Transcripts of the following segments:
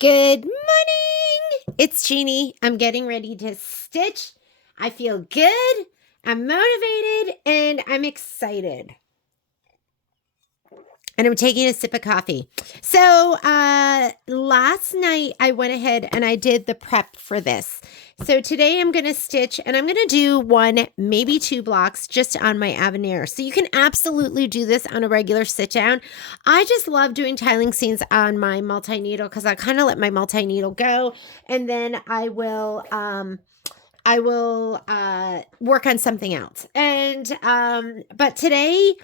Good morning! It's Jeannie. I'm getting ready to stitch. I feel good, I'm motivated, and I'm excited. And I'm taking a sip of coffee. So last night I went ahead and I did the prep for this. So today I'm going to stitch and I'm going to do one, maybe 2 blocks just on my Aveneer. So you can absolutely do this on a regular sit down. I just love doing tiling seams on my multi-needle because I kind of let my multi-needle go, and then I will work on something else. And but today,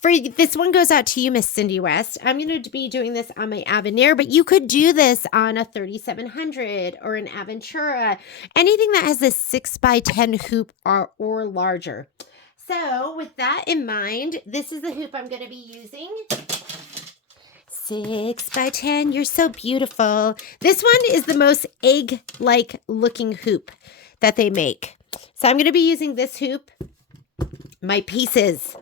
for this one goes out to you, Miss Cindy West. I'm going to be doing this on my Aveneer, but you could do this on a 3700 or an Aventura, anything that has a 6x10 hoop or larger. So with that in mind, this is the hoop I'm going to be using. 6x10, you're so beautiful. This one is the most egg-like looking hoop that they make. So I'm going to be using this hoop. My pieces.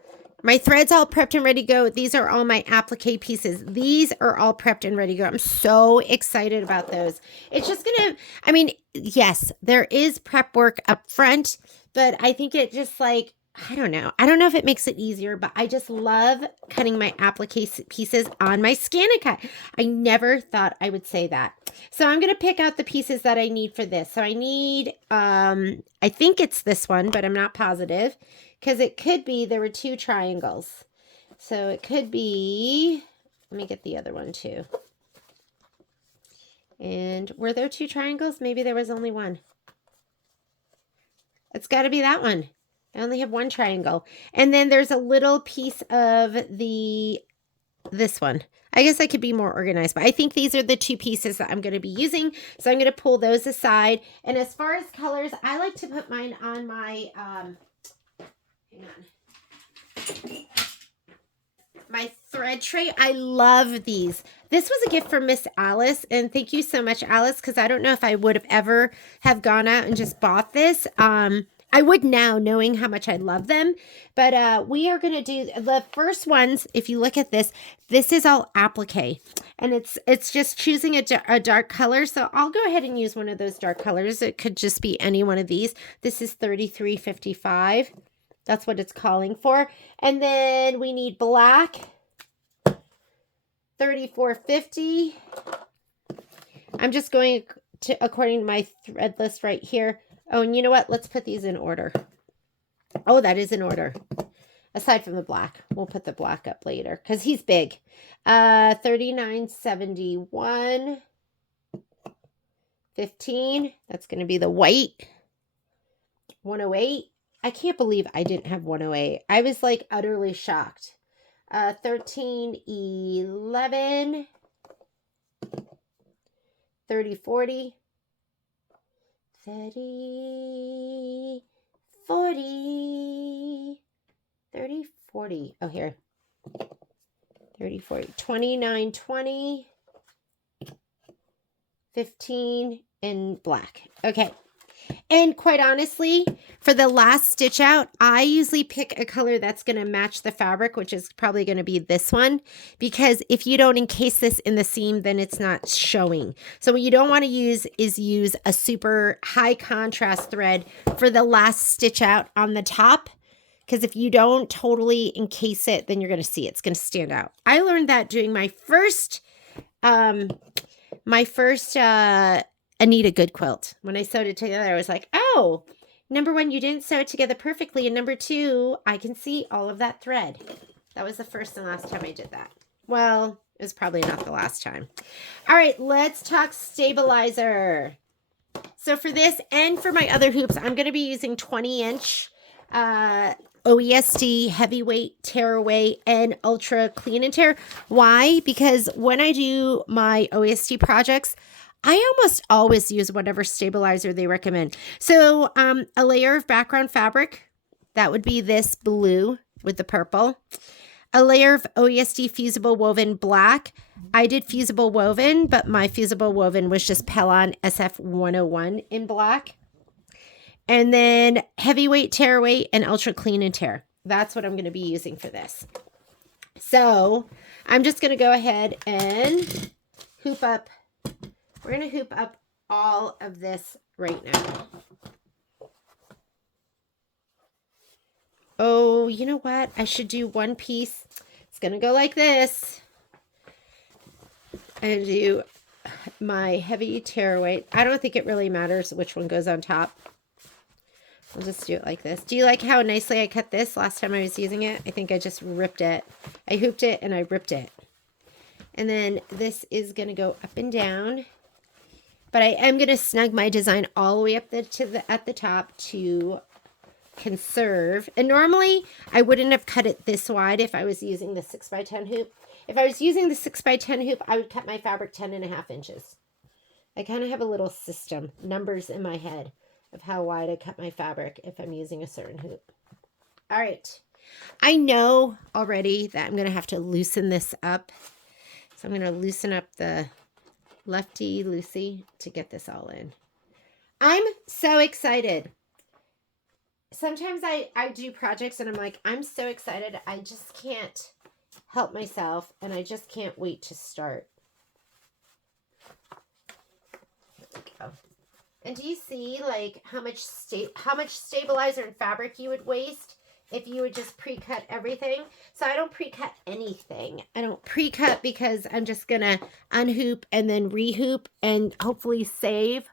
My thread's all prepped and ready to go. These are all my applique pieces. These are all prepped and ready to go. I'm so excited about those. It's just going to, yes, there is prep work up front, but I think it just like, I don't know if it makes it easier, but I just love cutting my applique pieces on my ScanNCut. I never thought I would say that. So I'm going to pick out the pieces that I need for this. So I need, I think it's this one, but I'm not positive. Because it could be, there were 2 triangles. So it could be, let me get the other one too. And were there 2 triangles? Maybe there was only one. It's got to be that one. I only have 1 triangle. And then there's a little piece of this one. I guess I could be more organized, but I think these are the 2 pieces that I'm going to be using. So I'm going to pull those aside. And as far as colors, I like to put mine on my, hang on. My thread tray. I love these. This was a gift from Miss Alice, and thank you so much, Alice, because I don't know if I would have ever have gone out and just bought this. I would now, knowing how much I love them, but we are going to do the first ones. If you look at this is all applique, and it's just choosing a dark color. So I'll go ahead and use one of those dark colors. It could just be any one of these. This is 3355. That's what it's calling for. And then we need black, 3450. I'm just going to, according to my thread list right here. Oh, and you know what? Let's put these in order. Oh, that is in order. Aside from the black. We'll put the black up later because he's big. 3971. 15. That's going to be the white. 108. I can't believe I didn't have 108. I was like utterly shocked. 1311. 3040. 30 40. 30 40. Oh, here. 30 40. 29 20. 15 in black. Okay. And quite honestly, for the last stitch out, I usually pick a color that's going to match the fabric, which is probably going to be this one, because if you don't encase this in the seam, then it's not showing. So what you don't want to use is use a super high contrast thread for the last stitch out on the top, because if you don't totally encase it, then you're going to see it's going to stand out. I learned that doing my first Anita Good quilt. When I sewed it together, I was like, oh, number 1, you didn't sew it together perfectly. And number 2, I can see all of that thread. That was the first and last time I did that. Well, it was probably not the last time. All right, let's talk stabilizer. So for this and for my other hoops, I'm going to be using 20-inch OESD, heavyweight, tearaway, and ultra clean and tear. Why? Because when I do my OESD projects, I almost always use whatever stabilizer they recommend. So a layer of background fabric, that would be this blue with the purple. A layer of OESD fusible woven black. I did fusible woven, but my fusible woven was just Pellon SF 101 in black. And then heavyweight, tearaway, and ultra clean and tear. That's what I'm going to be using for this. So I'm just going to go ahead and hoop up We're going to hoop up all of this right now. Oh, you know what? I should do one piece. It's going to go like this. And do my heavy tearaway. I don't think it really matters which one goes on top. I'll just do it like this. Do you like how nicely I cut this last time I was using it? I think I just ripped it. I hooped it and I ripped it. And then this is going to go up and down. But I am going to snug my design all the way up at the top to conserve. And normally I wouldn't have cut it this wide if I was using the 6x10 hoop. If I was using the 6x10 hoop, I would cut my fabric 10.5 inches. I kind of have a little system, numbers in my head of how wide I cut my fabric if I'm using a certain hoop. All right. I know already that I'm going to have to loosen this up. So I'm going to loosen up the lefty-loosey to get this all in. I'm so excited. Sometimes I do projects and I'm like, I'm so excited. I just can't help myself and I just can't wait to start. There we go. And do you see like how much stabilizer and fabric you would waste if you would just pre-cut everything? So I don't pre-cut anything. I don't pre-cut because I'm just gonna unhoop and then rehoop and hopefully save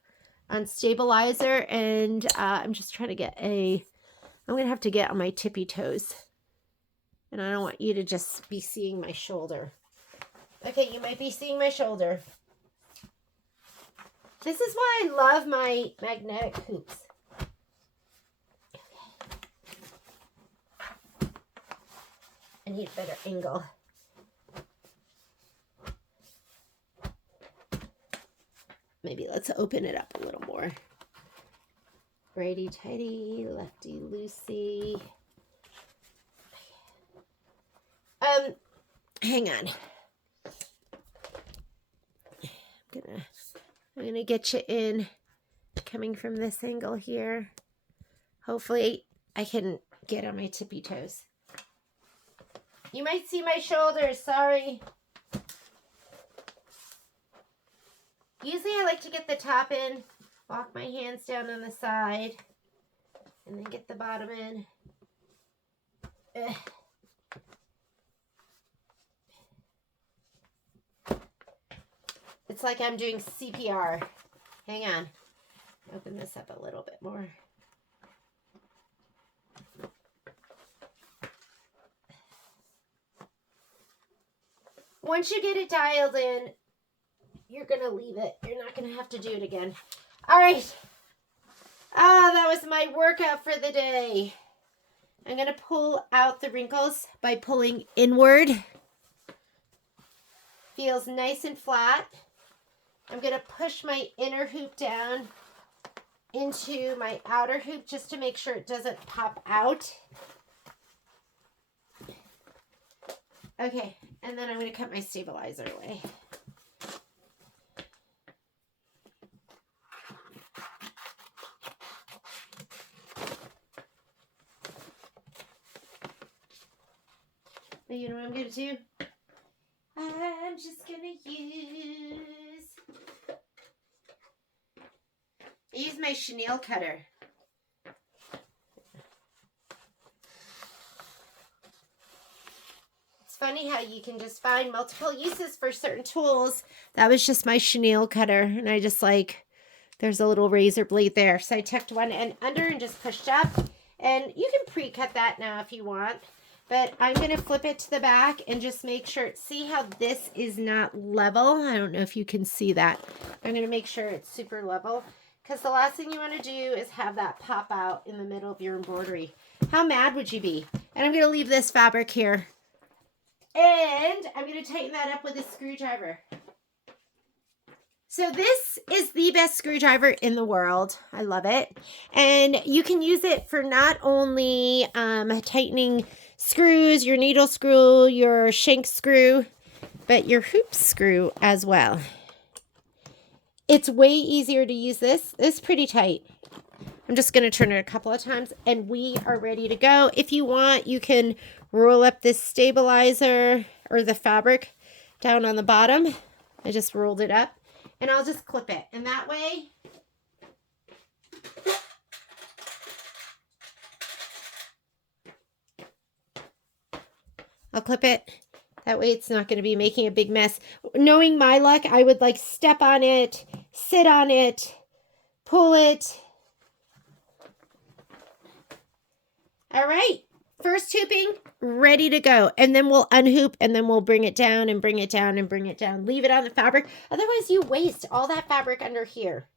on stabilizer. And I'm just trying to get I'm gonna have to get on my tippy toes. And I don't want you to just be seeing my shoulder. Okay, you might be seeing my shoulder. This is why I love my magnetic hoops. Okay. I need a better angle. Maybe let's open it up a little more. Righty-tighty, lefty-loosey. Hang on. I'm gonna get you in coming from this angle here. Hopefully I can get on my tippy toes. You might see my shoulders, sorry. Usually I like to get the top in, walk my hands down on the side, and then get the bottom in. Ugh. It's like I'm doing CPR. Hang on. Open this up a little bit more. Once you get it dialed in, you're going to leave it. You're not going to have to do it again. All right. That was my workout for the day. I'm going to pull out the wrinkles by pulling inward. Feels nice and flat. I'm going to push my inner hoop down into my outer hoop just to make sure it doesn't pop out. Okay, and then I'm going to cut my stabilizer away. Now you know what I'm going to do? I'm just going to use my chenille cutter. It's funny how you can just find multiple uses for certain tools. That was just my chenille cutter, and I just there's a little razor blade there. So I tucked one end under and just pushed up, and you can pre-cut that now if you want. But I'm going to flip it to the back and just make sure, see how this is not level? I don't know if you can see that. I'm going to make sure it's super level. Because the last thing you want to do is have that pop out in the middle of your embroidery. How mad would you be? And I'm going to leave this fabric here. And I'm going to tighten that up with a screwdriver. So this is the best screwdriver in the world. I love it. And you can use it for not only tightening screws, your needle screw, your shank screw, but your hoop screw as well. It's way easier to use this. It's pretty tight. I'm just going to turn it a couple of times and we are ready to go. If you want, you can roll up this stabilizer or the fabric down on the bottom. I just rolled it up. and I'll just clip it. And that way, I'll clip it. That way it's not going to be making a big mess. Knowing my luck, I would like step on it, sit on it, pull it. All right. First hooping, ready to go. And then we'll unhoop and then we'll bring it down and bring it down and bring it down. Leave it on the fabric. Otherwise you waste all that fabric under here.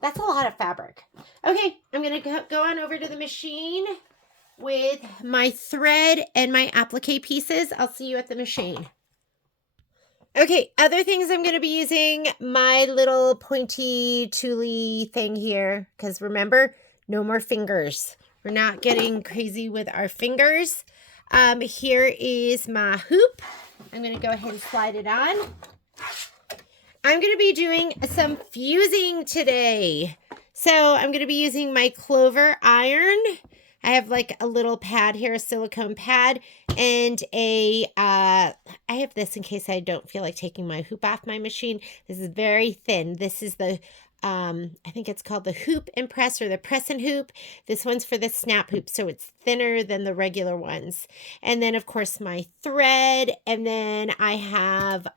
That's a lot of fabric. Okay, I'm going to go on over to the machine with my thread and my applique pieces. I'll see you at the machine. Okay, other things I'm going to be using my little pointy tulle thing here. Because remember, no more fingers. We're not getting crazy with our fingers. Here is my hoop. I'm going to go ahead and slide it on. I'm going to be doing some fusing today. So I'm going to be using my clover iron. I have like a little pad here, a silicone pad, and I have this in case I don't feel like taking my hoop off my machine. This is very thin. This is the I think it's called the hoop and press, or the press and hoop. This one's for the snap hoop, so it's thinner than the regular ones. And then of course my thread, and then I have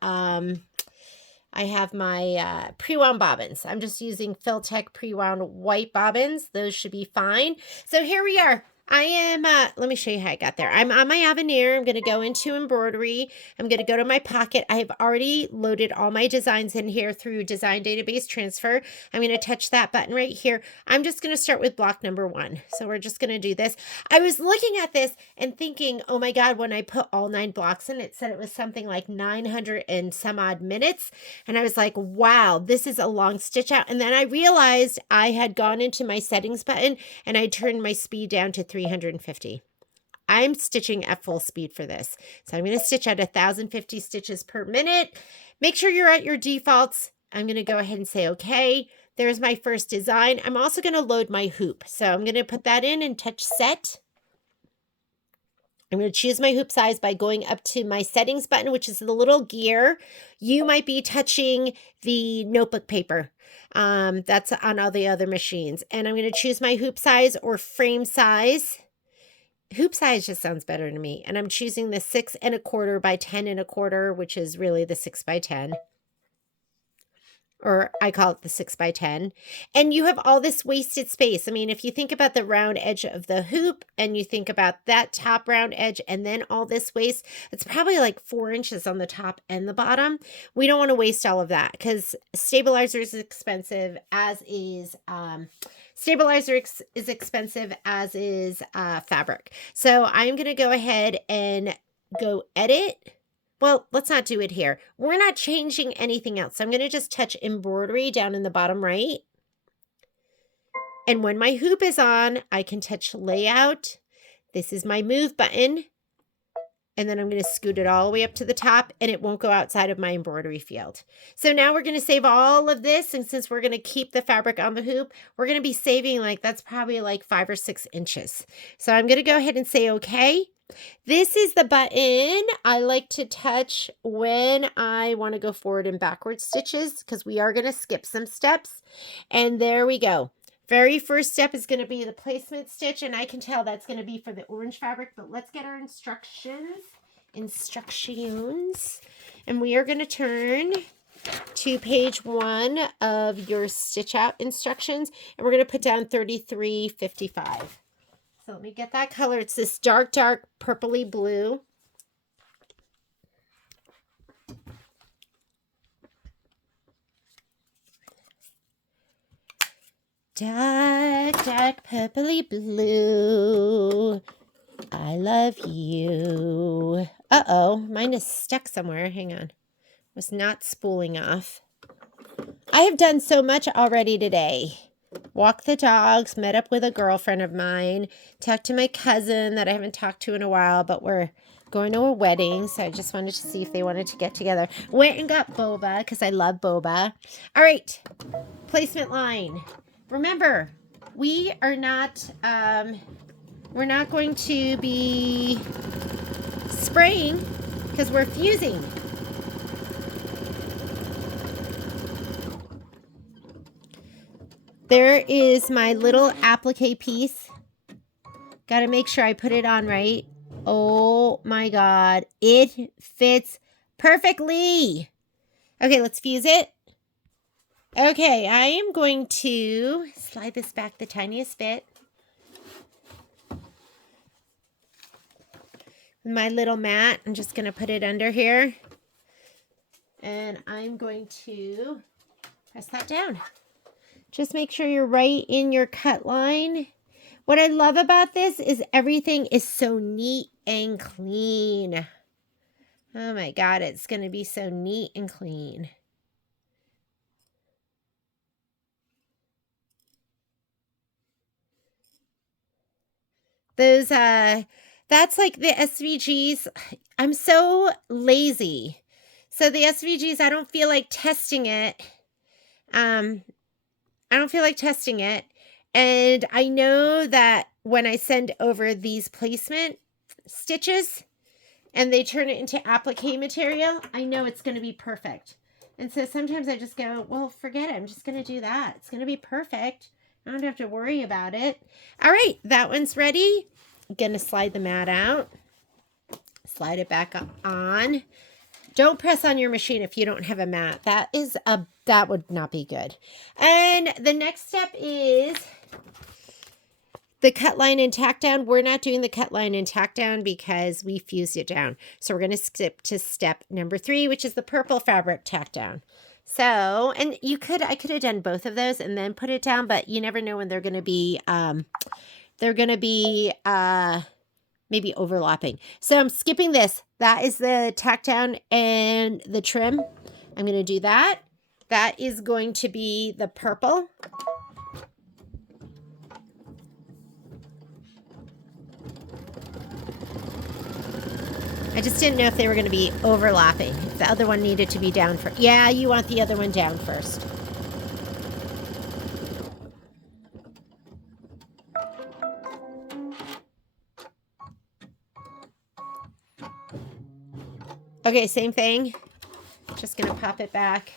my pre-wound bobbins. I'm just using Filtech pre-wound white bobbins. Those should be fine. So here we are. I am, let me show you how I got there. I'm on my Aveneer. I'm going to go into embroidery. I'm going to go to my pocket. I have already loaded all my designs in here through Design Database Transfer. I'm going to touch that button right here. I'm just going to start with block number 1. So we're just going to do this. I was looking at this and thinking, oh my God, when I put all 9 blocks in, it said it was something like 900 and some odd minutes. And I was like, wow, this is a long stitch out. And then I realized I had gone into my settings button and I turned my speed down to 350. I'm stitching at full speed for this. So I'm going to stitch at 1,050 stitches per minute. Make sure you're at your defaults. I'm going to go ahead and say, okay, there's my first design. I'm also going to load my hoop. So I'm going to put that in and touch set. I'm going to choose my hoop size by going up to my settings button, which is the little gear. You might be touching the notebook paper. That's on all the other machines. And I'm going to choose my hoop size or frame size. Hoop size just sounds better to me. And I'm choosing the 6 1/4 by 10 1/4, which is really the 6 by 10. Or I call it the 6 by 10. And you have all this wasted space. I mean, if you think about the round edge of the hoop and you think about that top round edge and then all this waste, it's probably like 4 inches on the top and the bottom. We don't want to waste all of that because stabilizer is expensive, as is fabric. So I'm going to go ahead and go edit. Well, let's not do it here. We're not changing anything else. So I'm going to just touch embroidery down in the bottom right. And when my hoop is on, I can touch layout. This is my move button. And then I'm going to scoot it all the way up to the top and it won't go outside of my embroidery field. So now we're going to save all of this. And since we're going to keep the fabric on the hoop, we're going to be saving that's probably like 5 or 6 inches. So I'm going to go ahead and say, okay. This is the button I like to touch when I want to go forward and backward stitches because we are going to skip some steps. And there we go. Very first step is going to be the placement stitch, and I can tell that's going to be for the orange fabric, but let's get our instructions. And we are going to turn to page 1 of your stitch out instructions, and we're going to put down 3355. So let me get that color. It's this dark, dark purpley blue. Dark, dark purpley blue. I love you. Uh-oh, mine is stuck somewhere. Hang on. Was not spooling off. I have done so much already today. Walked the dogs, met up with a girlfriend of mine, talked to my cousin that I haven't talked to in a while, but we're going to a wedding, so I just wanted to see if they wanted to get together. Went and got boba, because I love boba. All right, placement line. Remember, we are not, we're not going to be spraying, because we're fusing. There is my little applique piece. Got to make sure I put it on right. Oh my God. It fits perfectly. Okay, let's fuse it. Okay, I am going to slide this back the tiniest bit. My little mat, I'm just going to put it under here. And I'm going to press that down. Just make sure you're right in your cut line. What I love about this is everything is so neat and clean. Oh my God, it's going to be so neat and clean. Those, that's like the SVGs. I'm so lazy. So the SVGs, I don't feel like testing it. I don't feel like testing it. And I know that when I send over these placement stitches and they turn it into applique material, I know it's going to be perfect. And so sometimes I just go, well, forget it. I'm just going to do that. It's going to be perfect. I don't have to worry about it. All right, that one's ready. I'm going to slide the mat out. Slide it back on. Don't press on your machine if you don't have a mat. That would not be good. And the next step is the cut line and tack down. We're not doing the cut line and tack down because we fused it down. So we're going to skip to step number 3, which is the purple fabric tack down. So, and I could have done both of those and then put it down, but you never know when they're going to be, maybe overlapping. So I'm skipping this. That is the tack down and the trim. I'm going to do that. That is going to be the purple. I just didn't know if they were going to be overlapping. If the other one needed to be down first. Yeah, you want the other one down first. Okay, same thing. Just going to pop it back.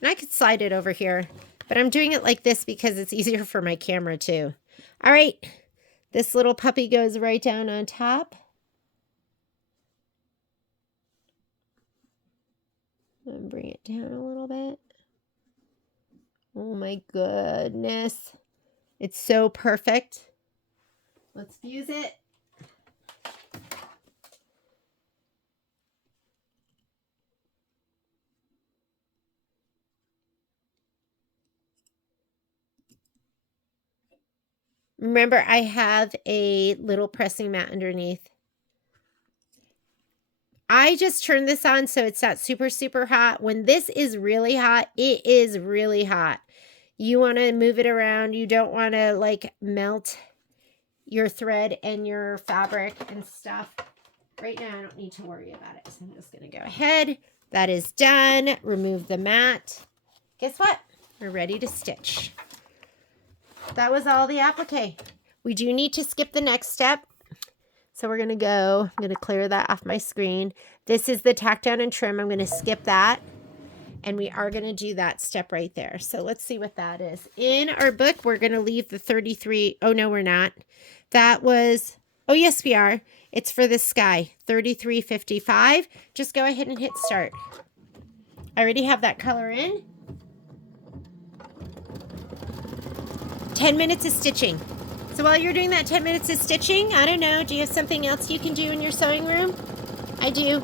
And I could slide it over here, but I'm doing it like this because it's easier for my camera too. All right, this little puppy goes right down on top. And bring it down a little bit. Oh my goodness. It's so perfect. Let's fuse it. Remember, I have a little pressing mat underneath. I just turned this on so it's not super, super hot. When this is really hot, it is really hot. You want to move it around. You don't want to like melt your thread and your fabric and stuff. Right now, I don't need to worry about it. So I'm just going to go ahead. That is done. Remove the mat. Guess what? We're ready to stitch. That was all the applique. We do need to skip the next step. So we're going to go, I'm going to clear that off my screen. This is the tack down and trim. I'm going to skip that. And we are going to do that step right there. So let's see what that is. In our book, we're going to leave the 33. Oh, no, we're not. That was, oh, yes, we are. It's for the sky, 33.55. Just go ahead and hit start. I already have that color in. 10 minutes of stitching. So while you're doing that 10 minutes of stitching, I don't know, do you have something else you can do in your sewing room? I do.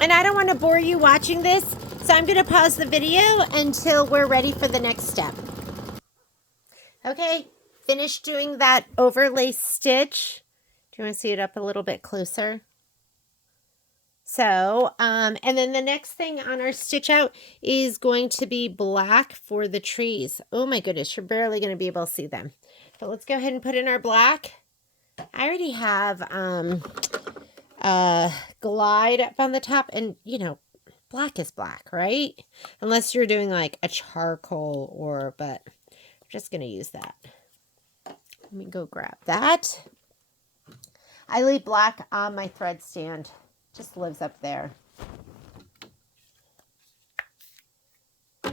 And I don't want to bore you watching this, so I'm going to pause the video until we're ready for the next step. Okay, finished doing that overlay stitch. Do you want to see it up a little bit closer? So, and then the next thing on our stitch out is going to be black for the trees. Oh my goodness, you're barely going to be able to see them. But let's go ahead and put in our black. I already have glide up on the top, and you know, black is black, right? Unless you're doing like a charcoal but I'm just going to use that. Let me go grab that. I leave black on my thread stand. Just lives up there.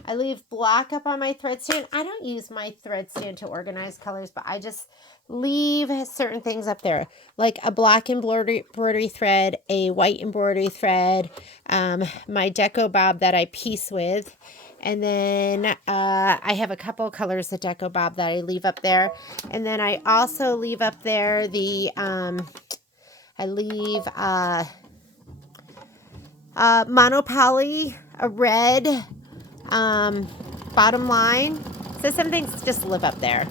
I leave black up on my thread stand. I don't use my thread stand to organize colors, but I just leave certain things up there, like a black embroidery thread, a white embroidery thread, my deco bob that I piece with, and then I have a couple colors of deco bob that I leave up there, and then I also leave up there the I leave monopoly, a red bottom line. So some things just live up there.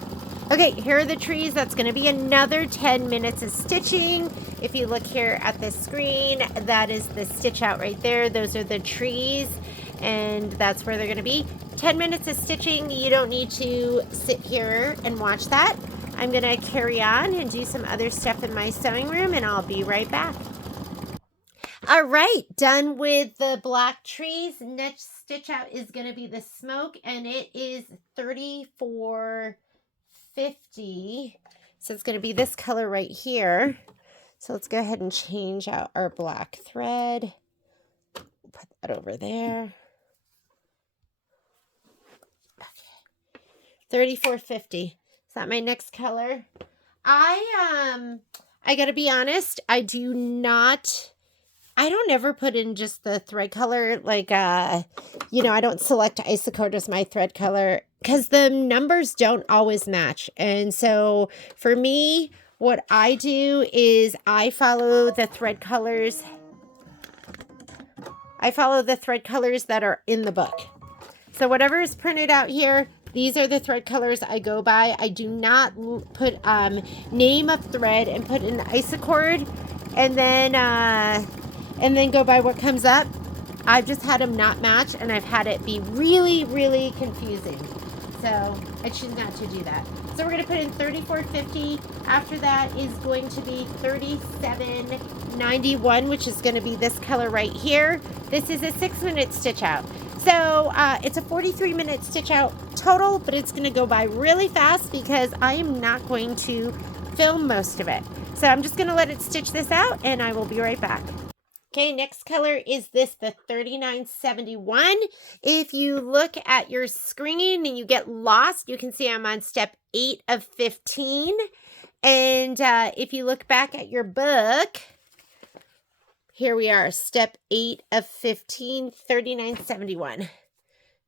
Okay, here are the trees. That's going to be another 10 minutes of stitching. If you look here at the screen, that is the stitch out right there. Those are the trees, and that's where they're going to be. 10 minutes of stitching. You don't need to sit here and watch that. I'm going to carry on and do some other stuff in my sewing room, and I'll be right back. All right, done with the black trees. Next stitch out is going to be the smoke, and it is 3450. So it's going to be this color right here. So let's go ahead and change out our black thread. Put that over there. Okay. 3450. Is that my next color? I got to be honest, I don't ever put in just the thread color, like, you know, I don't select Isocode as my thread color because the numbers don't always match. And so for me, what I do is I follow the thread colors. I follow the thread colors that are in the book. So whatever is printed out here, these are the thread colors I go by. I do not put name of thread and put in Isocord and then go by what comes up. I've just had them not match, and I've had it be really, really confusing. So I choose not to do that. So we're going to put in 3450. After that is going to be 3791, which is going to be this color right here. This is a 6-minute stitch out. So it's a 43-minute stitch out total, but it's going to go by really fast because I am not going to film most of it. So I'm just going to let it stitch this out, and I will be right back. Okay, next color is this, the 3971. If you look at your screen and you get lost, you can see I'm on step 8 of 15. And if you look back at your book, here we are, step 8 of 15, 3971.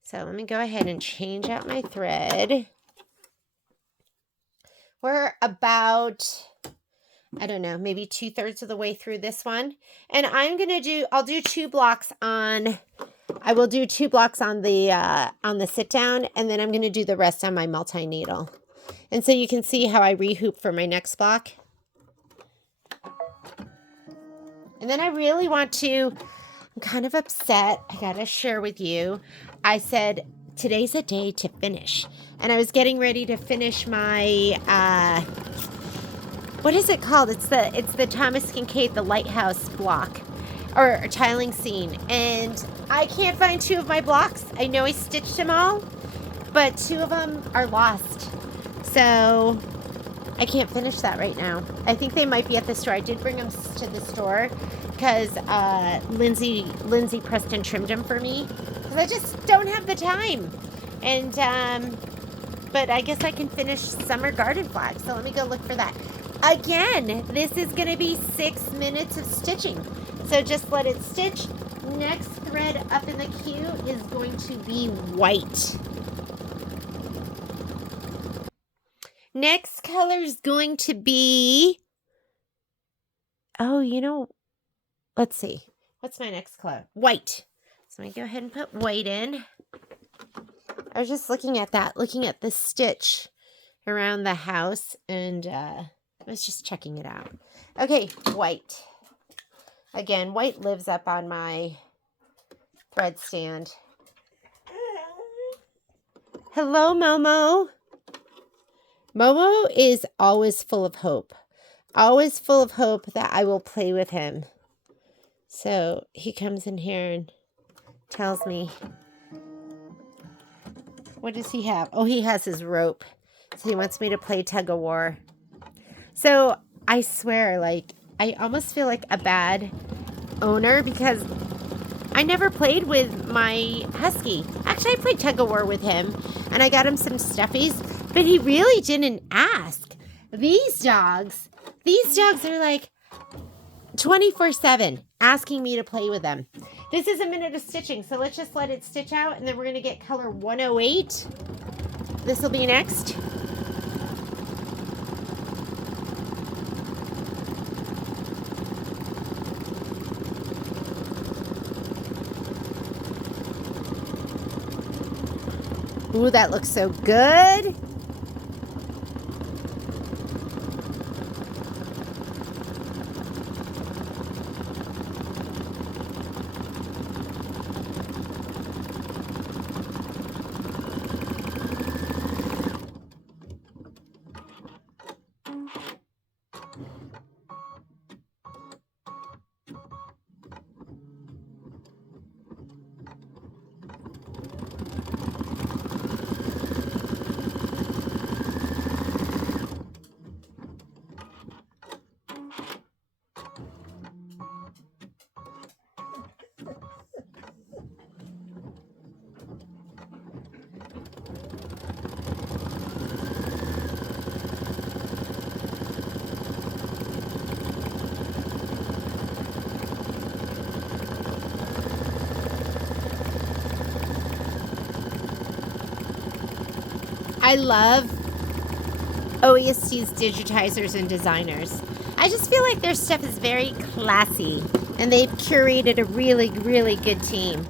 So let me go ahead and change out my thread. We're about, I don't know, maybe 2/3 of the way through this one. And I'll do 2 blocks on, I will do 2 blocks on the sit down, and then I'm going to do the rest on my multi-needle. And so you can see how I rehoop for my next block. And then I really want to, I'm kind of upset. I got to share with you. I said, today's a day to finish. And I was getting ready to finish my, what is it called? It's the Thomas Kincaid, the lighthouse block or tiling scene. And I can't find 2 of my blocks. I know I stitched them all, but 2 of them are lost. So I can't finish that right now. I think they might be at the store. I did bring them to the store because Lindsay Preston trimmed them for me because I just don't have the time. And but I guess I can finish summer garden flags. So let me go look for that. Again, this is going to be 6 minutes of stitching. So just let it stitch. Next thread up in the queue is going to be white. Next color is going to be, oh, you know, let's see. What's my next color? White. So I'm going to go ahead and put white in. I was just looking at that, looking at the stitch around the house, and I was just checking it out. Okay, white. Again, white lives up on my thread stand. Hello, Momo. Momo is always full of hope. Always full of hope that I will play with him. So he comes in here and tells me. What does he have? Oh, he has his rope. So he wants me to play tug of war. So I swear, like, I almost feel like a bad owner because I never played with my husky. Actually, I played tug of war with him and I got him some stuffies, but he really didn't ask. These dogs are like 24/7 asking me to play with them. This is a minute of stitching, so let's just let it stitch out, and then we're going to get color 108. This will be next. Ooh, that looks so good. I love OESD's digitizers and designers. I just feel like their stuff is very classy, and they've curated a really, really good team.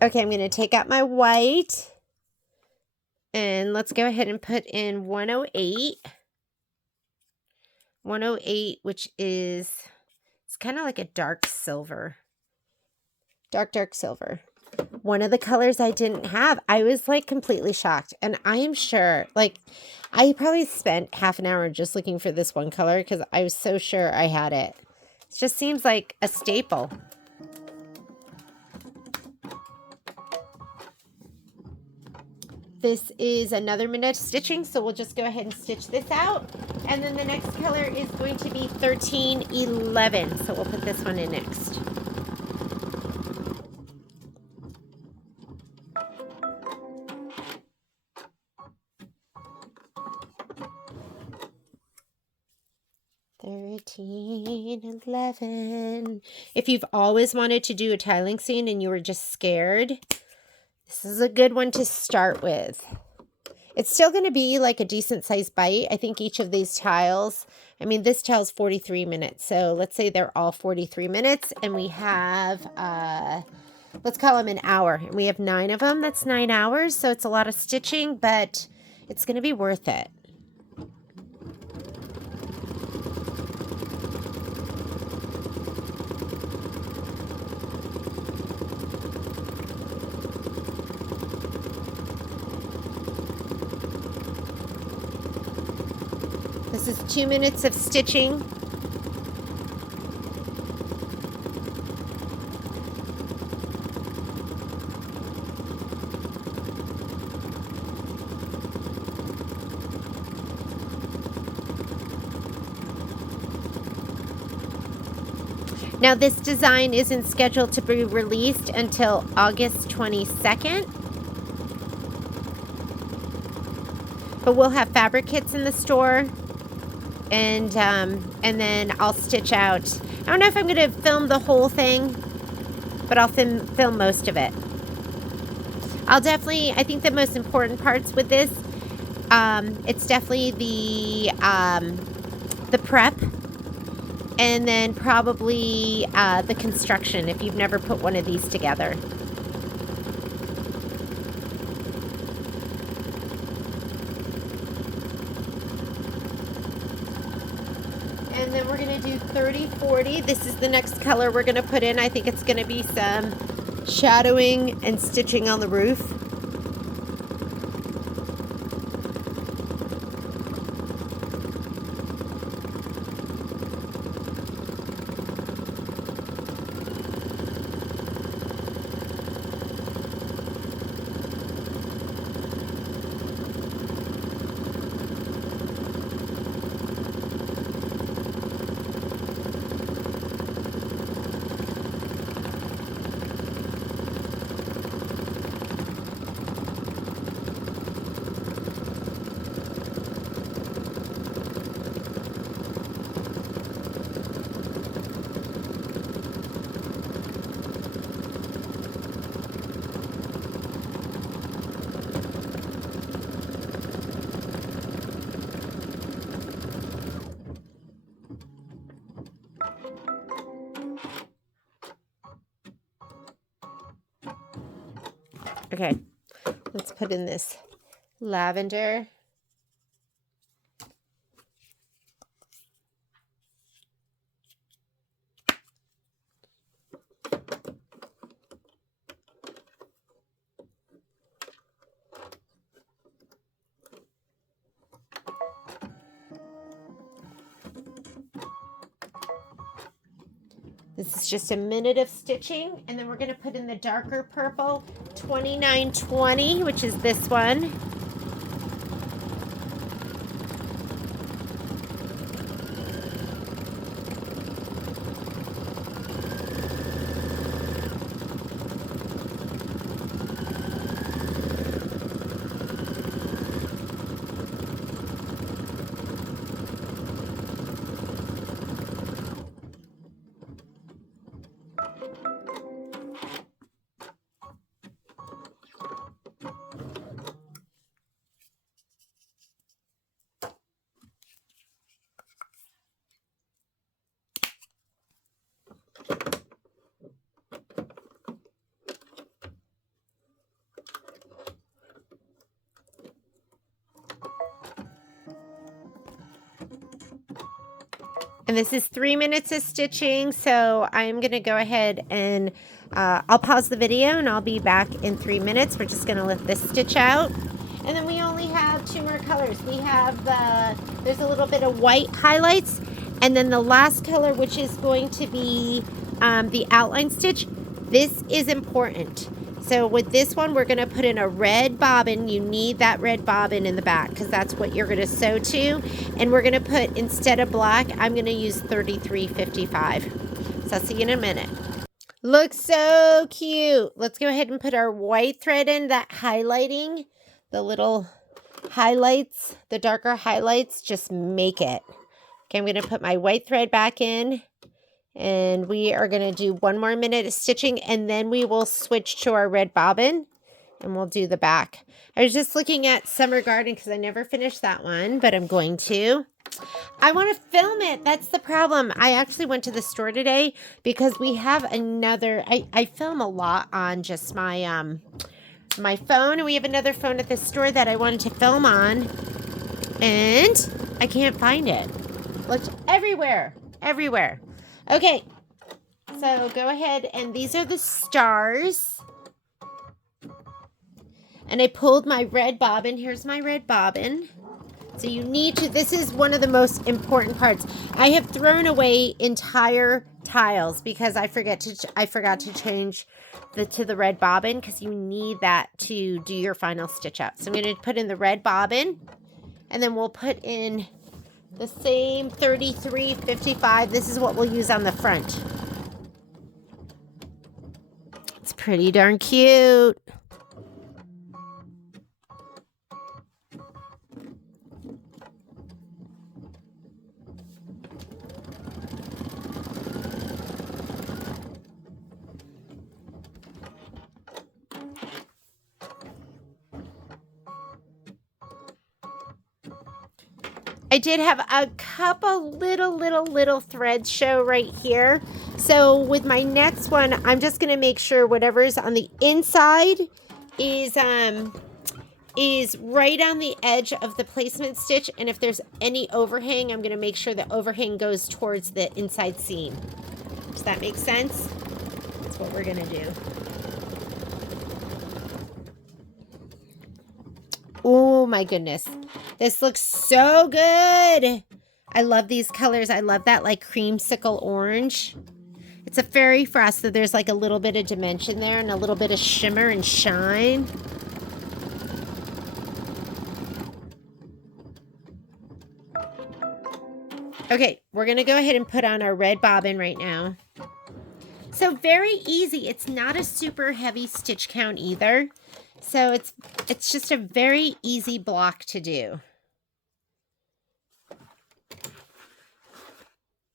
Okay, I'm going to take out my white, and let's go ahead and put in 108. 108, which is, it's kind of like a dark silver. Dark silver. One of the colors I didn't have. I was like completely shocked. And I am sure, like, I probably spent half an hour just looking for this one color because I was so sure I had it. It just seems like a staple. This is another minute of stitching, so we'll just go ahead and stitch this out. And then the next color is going to be 1311. So we'll put this one in next. If you've always wanted to do a tiling scene and you were just scared, this is a good one to start with. It's still going to be like a decent sized bite. I think each of these tiles, I mean, this tile's 43 minutes. So let's say they're all 43 minutes and we have, let's call them an hour. And we have 9 of them. That's 9 hours. So it's a lot of stitching, but it's going to be worth it. This is 2 minutes of stitching. Now this design isn't scheduled to be released until August 22nd. But we'll have fabric kits in the store. And then I'll stitch out. I don't know if I'm going to film the whole thing, but I'll film most of it. I'll definitely, I think the most important parts with this, it's definitely the prep, and then probably the construction if you've never put one of these together. And then we're going to do 30, 40. This is the next color we're going to put in. I think it's going to be some shadowing and stitching on the roof. Okay, let's put in this lavender. This is just a minute of stitching, and then we're going to put in the darker purple 2920, which is this one. And this is 3 minutes of stitching, so I'm going to go ahead and I'll pause the video and I'll be back in 3 minutes. We're just going to let this stitch out. And then we only have 2 more colors. We have there's a little bit of white highlights, and then the last color, which is going to be the outline stitch. This is important. So with this one, we're going to put in a red bobbin. You need that red bobbin in the back because that's what you're going to sew to. And we're going to put, instead of black, I'm going to use 3355. So I'll see you in a minute. Looks so cute. Let's go ahead and put our white thread in, that highlighting, the little highlights, the darker highlights, just make it. Okay, I'm going to put my white thread back in. And we are going to do 1 more minute of stitching, and then we will switch to our red bobbin and we'll do the back. I was just looking at Summer Garden because I never finished that one, but I'm going to. I want to film it. That's the problem. I actually went to the store today because we have another, I film a lot on just my, my phone, and we have another phone at the store that I wanted to film on, and I can't find it. Looked everywhere, everywhere. Okay, so go ahead, and these are the stars. And I pulled my red bobbin. Here's my red bobbin. So you need to, this is one of the most important parts. I have thrown away entire tiles because I forgot to change to the red bobbin, because you need that to do your final stitch out. So I'm going to put in the red bobbin, and then we'll put in the same 3355. This is what we'll use on the front. It's pretty darn cute. I did have a couple little threads show right here. So with my next one, I'm just going to make sure whatever's on the inside is right on the edge of the placement stitch. And if there's any overhang, I'm going to make sure the overhang goes towards the inside seam. Does that make sense? That's what we're going to do. Oh my goodness. This looks so good. I love these colors. I love that like creamsicle orange. It's a fairy frost, so there's like a little bit of dimension there and a little bit of shimmer and shine. Okay, we're going to go ahead and put on our red bobbin right now. So very easy. It's not a super heavy stitch count either. So it's just a very easy block to do.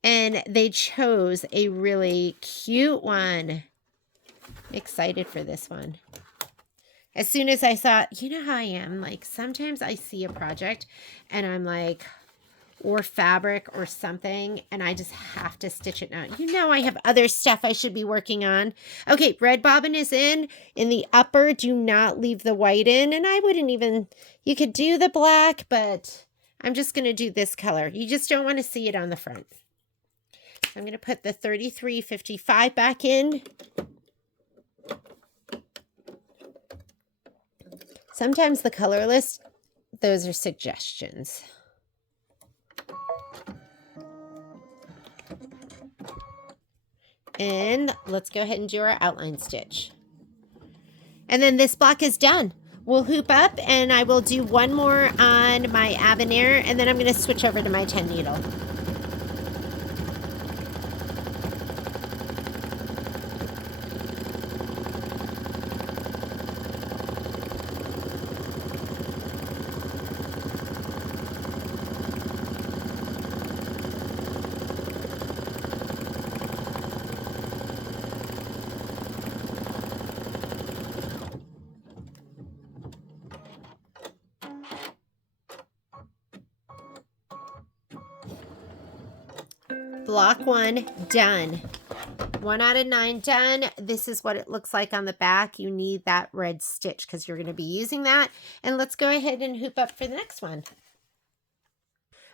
And they chose a really cute one. I'm excited for this one. As soon as I saw, you know how I am, like sometimes I see a project and I'm like, or fabric or something, and I just have to stitch it now. You know I have other stuff I should be working on. Okay, red bobbin is in the upper. Do not leave the white in, and I wouldn't even, you could do the black, but I'm just going to do this color. You just don't want to see it on the front. I'm going to put the 3355 back in. Sometimes the color list, those are suggestions. And let's go ahead and do our outline stitch. And then this block is done. We'll hoop up and I will do one more on my Aveneer, and then I'm going to switch over to my 10 needle. Block 1 done. 1 out of 9 done. This is what it looks like on the back. You need that red stitch because you're going to be using that. And let's go ahead and hoop up for the next one.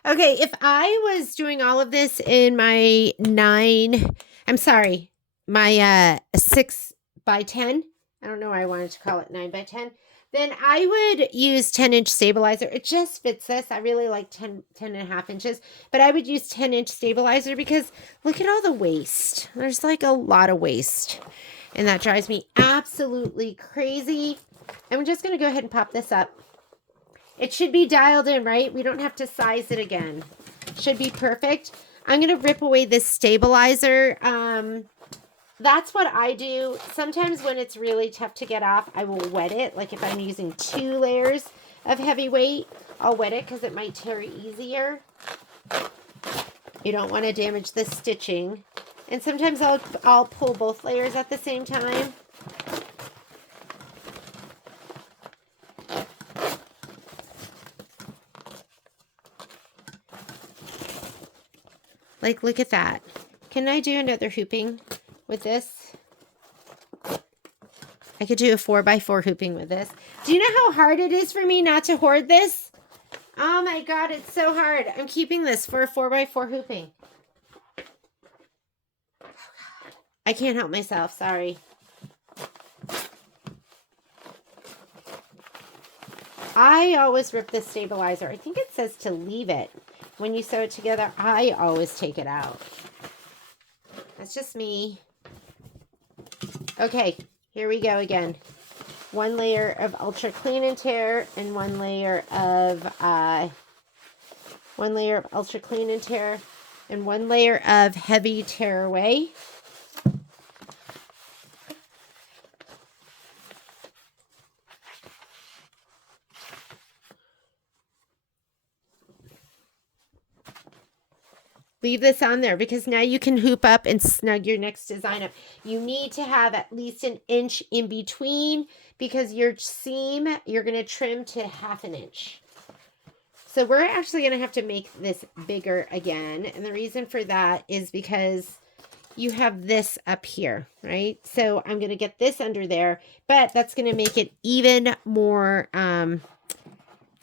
Okay, if I was doing all of this in my my 6 by 10, I don't know why I wanted to call it 9 by 10, then I would use 10-inch stabilizer. It just fits this. I really like 10 and a half inches, but I would use 10-inch stabilizer because look at all the waste. There's like a lot of waste, and that drives me absolutely crazy. I'm just going to go ahead and pop this up. It should be dialed in, right? We don't have to size it again. Should be perfect. I'm going to rip away this stabilizer. That's what I do. Sometimes when it's really tough to get off, I will wet it. Like if I'm using 2 layers of heavy weight, I'll wet it because it might tear easier. You don't want to damage the stitching. And sometimes I'll pull both layers at the same time. Like, look at that. Can I do another hooping with this? I could do a 4x4 hooping with this. Do you know how hard it is for me not to hoard this? Oh my God, it's so hard. I'm keeping this for a 4x4 hooping. I can't help myself, sorry. I always rip this stabilizer. I think it says to leave it. When you sew it together, I always take it out. That's just me. Okay, here we go again. 1 layer of ultra clean and tear, and 1 layer of ultra clean and tear, and 1 layer of heavy tear away. Leave this on there because now you can hoop up and snug your next design up. You need to have at least 1 inch in between because your seam, you're going to trim to 1/2 inch. So we're actually going to have to make this bigger again. And the reason for that is because you have this up here, right? So I'm going to get this under there, but that's going to make it even more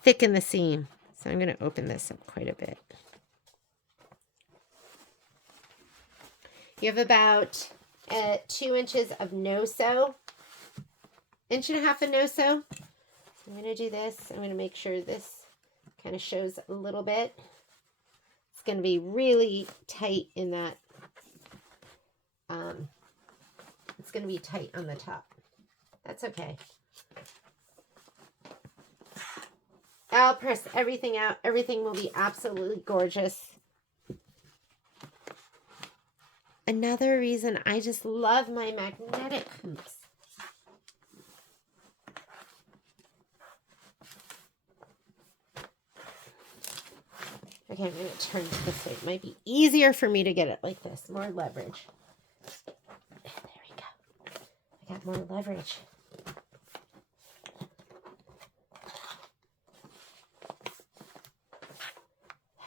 thick in the seam. So I'm going to open this up quite a bit. You have about 2 inches of no-sew, 1.5 inches of no-sew. So I'm going to do this. I'm going to make sure this kind of shows a little bit. It's going to be really tight in that. It's going to be tight on the top. That's okay. I'll press everything out. Everything will be absolutely gorgeous. Another reason I just love my magnetic hoops. Okay, I'm going to turn it this way. It might be easier for me to get it like this. More leverage. There we go. I got more leverage.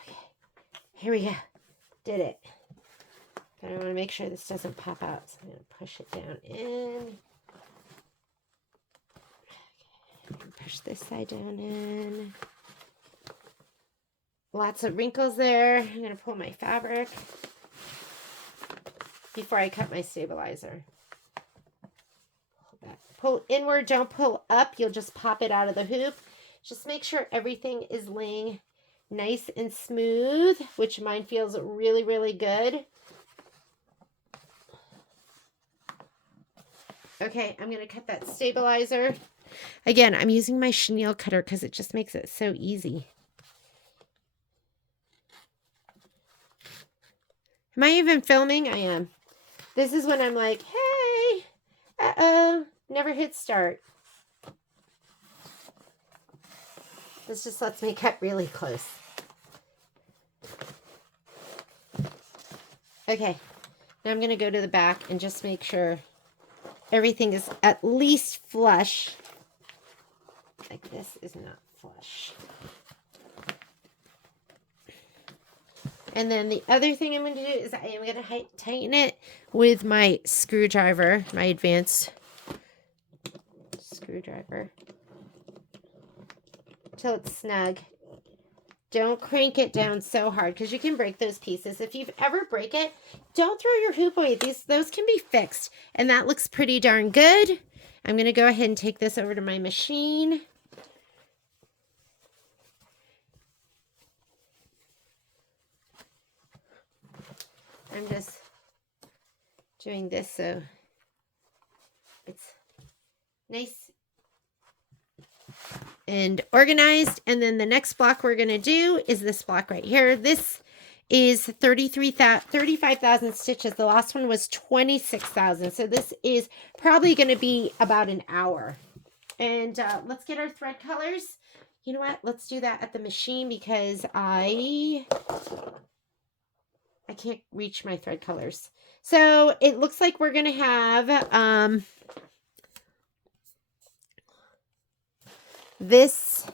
Okay, here we go. Did it. But I want to make sure this doesn't pop out. So I'm going to push it down in. Okay, push this side down in. Lots of wrinkles there. I'm going to pull my fabric before I cut my stabilizer. Pull inward, don't pull up. You'll just pop it out of the hoop. Just make sure everything is laying nice and smooth, which mine feels really, really good. Okay, I'm going to cut that stabilizer. Again, I'm using my chenille cutter because it just makes it so easy. Am I even filming? I am. This is when I'm like, hey, uh-oh, never hit start. This just lets me cut really close. Okay, now I'm going to go to the back and just make sure everything is at least flush. Like this is not flush. And then the other thing I'm going to do is I am going to tighten it with my screwdriver, my advanced screwdriver, till it's snug. Don't crank it down so hard because you can break those pieces. If you've ever break it, don't throw your hoop away. Those can be fixed, and that looks pretty darn good. I'm going to go ahead and take this over to my machine. I'm just doing this so it's nice and organized. And then the next block we're going to do is this block right here. This is 35,000 stitches. The last one was 26,000. So this is probably going to be about an hour. And let's get our thread colors. You know what? Let's do that at the machine because I can't reach my thread colors. So it looks like we're going to have this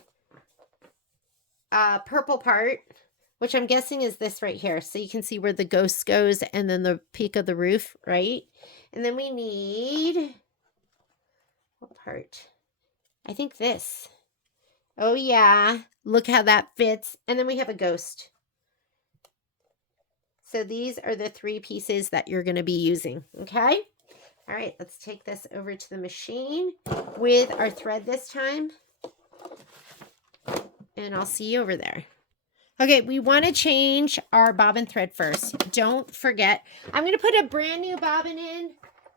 purple part, which I'm guessing is this right here. So you can see where the ghost goes and then the peak of the roof, right? And then we need, what part? I think this. Oh yeah, look how that fits. And then we have a ghost. So these are the 3 pieces that you're going to be using, okay? All right, let's take this over to the machine with our thread this time. And I'll see you over there. Okay, we want to change our bobbin thread first. Don't forget, I'm going to put a brand new bobbin in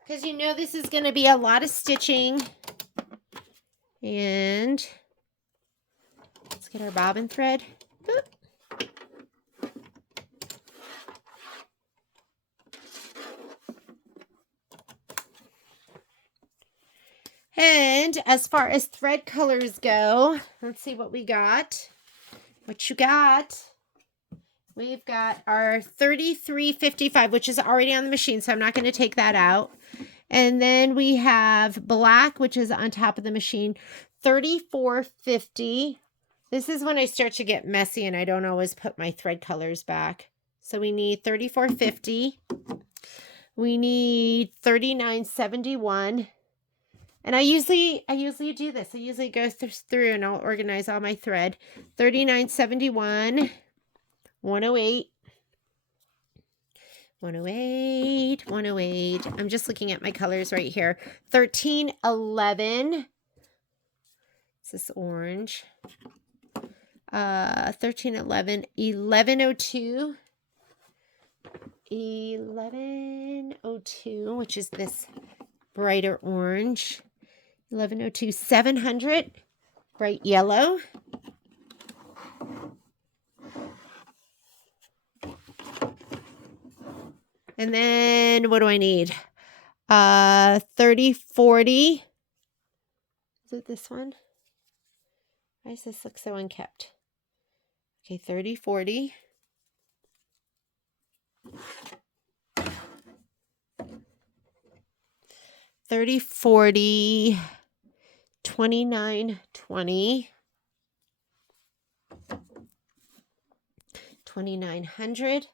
because you know this is going to be a lot of stitching. And let's get our bobbin thread. Boop. And as far as thread colors go, let's see what we got. What you got? We've got our 3355, which is already on the machine, so I'm not going to take that out. And then we have black, which is on top of the machine, 3450. This is when I start to get messy and I don't always put my thread colors back. So we need 34.50. We need 39.71. And I usually do this. I usually go through and I'll organize all my thread. 39.71, 108, 108, 108. I'm just looking at my colors right here. 13.11. It's this orange. 13.11, 11.02. 11.02, which is this brighter orange. 11.02, 700, bright yellow. And then what do I need? 30.40. Is it this one? Why does this look so unkept? Okay, 30.40. 30.40. 29.20. 2,900.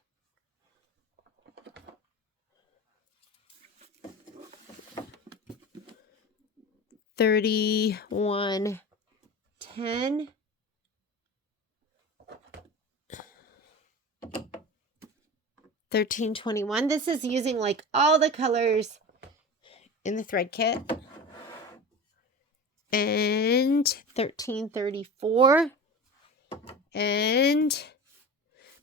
31.10. 13.21. This is using like all the colors in the thread kit. And 13.34. And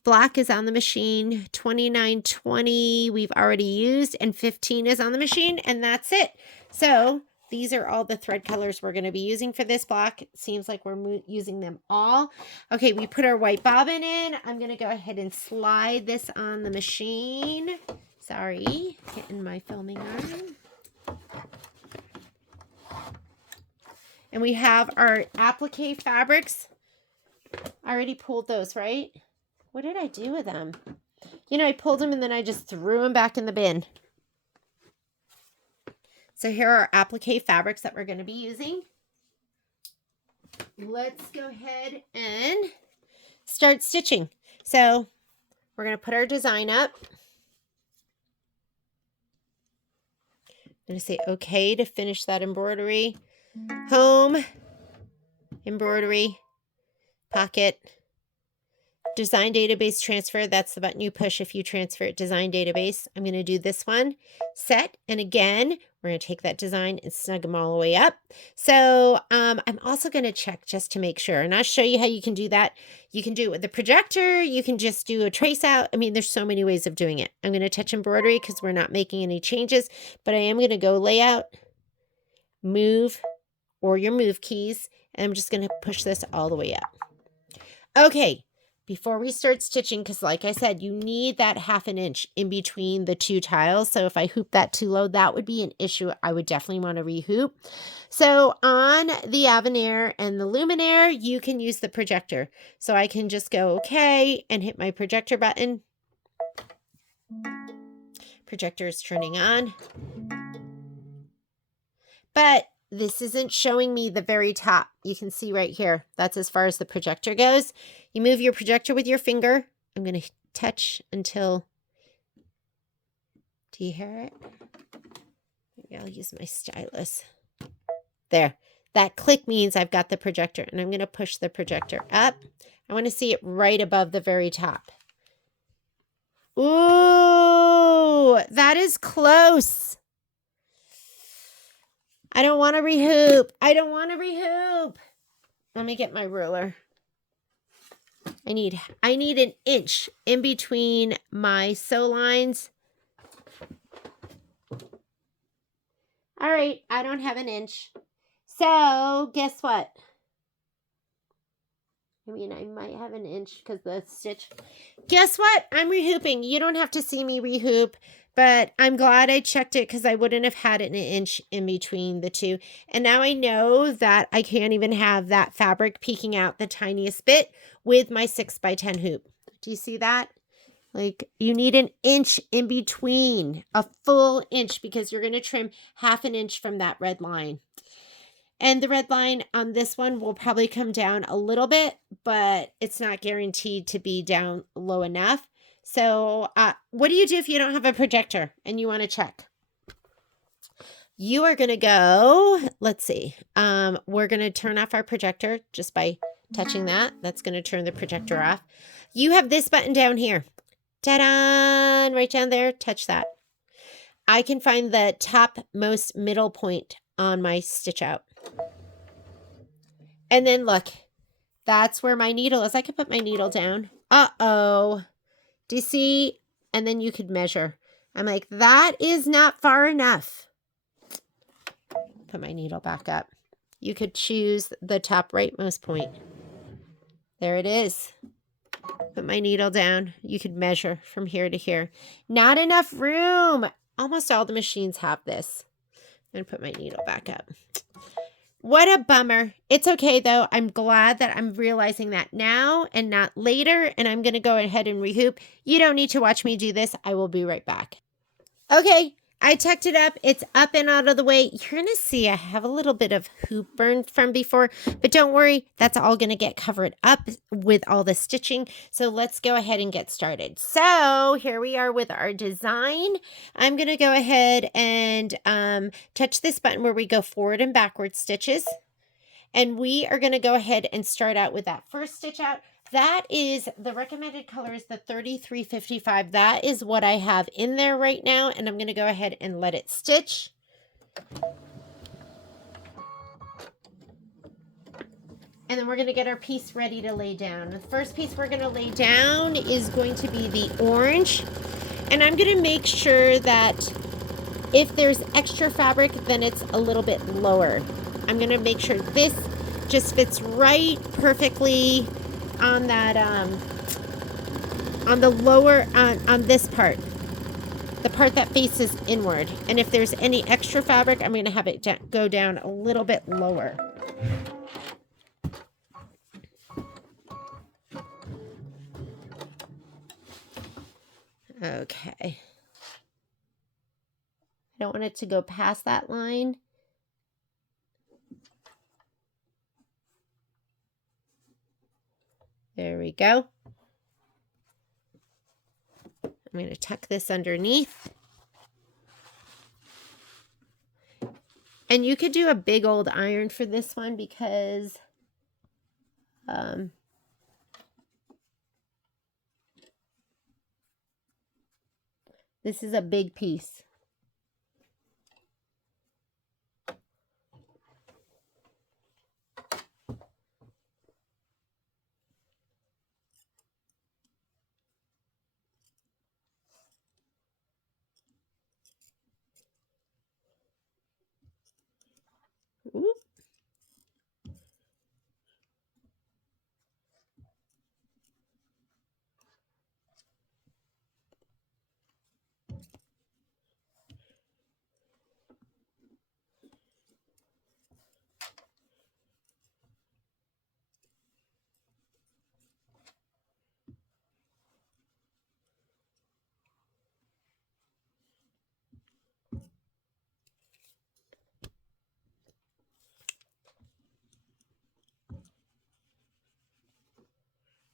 black is on the machine. 29.20 we've already used, and 15 is on the machine, and that's it. So these are all the thread colors we're going to be using for this block. It seems like we're using them all. Okay, we put our white bobbin in. I'm going to go ahead and slide this on the machine. Sorry, getting my filming on. And we have our applique fabrics. I already pulled those, right? What did I do with them? You know, I pulled them and then I just threw them back in the bin. So here are applique fabrics that we're going to be using. Let's go ahead and start stitching. So we're going to put our design up. I'm going to say okay to finish that embroidery. Home, embroidery, pocket, design database transfer. That's the button you push if you transfer it. Design database. I'm going to do this one. Set. And again, we're going to take that design and snug them all the way up. So I'm also going to check just to make sure. And I'll show you how you can do that. You can do it with the projector. You can just do a trace out. I mean, there's so many ways of doing it. I'm going to touch embroidery because we're not making any changes. But I am going to go layout, move, or your move keys. And I'm just going to push this all the way up. Okay. Before we start stitching, because like I said, you need that 1/2 inch in between the two tiles. So if I hoop that too low, that would be an issue. I would definitely want to rehoop. So on the Aveneer and the Luminaire, you can use the projector. So I can just go okay and hit my projector button. Projector is turning on. But this isn't showing me the very top. You can see right here. That's as far as the projector goes. You move your projector with your finger. I'm going to touch until... Do you hear it? Maybe I'll use my stylus. There. That click means I've got the projector. And I'm going to push the projector up. I want to see it right above the very top. Ooh, that is close. I don't want to rehoop. I don't want to rehoop. Let me get my ruler. I need an inch in between my sew lines. All right, I don't have an inch. So guess what? I mean, I might have an inch because the stitch. Guess what? I'm rehooping. You don't have to see me rehoop. But I'm glad I checked it because I wouldn't have had an inch in between the two. And now I know that I can't even have that fabric peeking out the tiniest bit with my 6x10 hoop. Do you see that? Like, you need an inch in between, a full inch, because you're going to trim 1/2 inch from that red line. And the red line on this one will probably come down a little bit, but it's not guaranteed to be down low enough. So what do you do if you don't have a projector and you want to check? You are going to go, let's see, we're going to turn off our projector just by touching that. That's going to turn the projector off. You have this button down here. Ta-da! Right down there, touch that. I can find the topmost middle point on my stitch out. And then look, that's where my needle is. I could put my needle down. Uh-oh. Do you see? And then you could measure. I'm like, that is not far enough. Put my needle back up. You could choose the top rightmost point. There it is. Put my needle down. You could measure from here to here. Not enough room. Almost all the machines have this. I'm going to put my needle back up. What a bummer. It's okay, though. I'm glad that I'm realizing that now and not later, and I'm going to go ahead and rehoop. You don't need to watch me do this. I will be right back. Okay, I tucked it up. It's up and out of the way. You're going to see I have a little bit of hoop burn from before, but don't worry. That's all going to get covered up with all the stitching. So let's go ahead and get started. So here we are with our design. I'm going to go ahead and touch this button where we go forward and backward stitches. And we are going to go ahead and start out with that first stitch out. That is, the recommended color is the 3355. That is what I have in there right now. And I'm going to go ahead and let it stitch. And then we're going to get our piece ready to lay down. The first piece we're going to lay down is going to be the orange. And I'm going to make sure that if there's extra fabric, then it's a little bit lower. I'm going to make sure this just fits right perfectly on that, on the lower, on this part, the part that faces inward. And if there's any extra fabric, I'm going to have it go down a little bit lower. Okay. I don't want it to go past that line. There we go. I'm going to tuck this underneath. And you could do a big old iron for this one because this is a big piece. Ooh.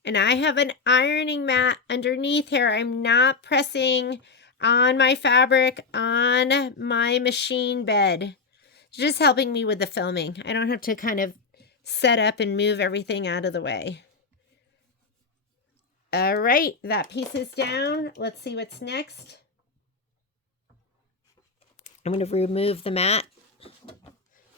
And I have an ironing mat underneath here. I'm not pressing on my fabric on my machine bed. It's just helping me with the filming. I don't have to kind of set up and move everything out of the way. All right, that piece is down. Let's see what's next. I'm going to remove the mat. I'm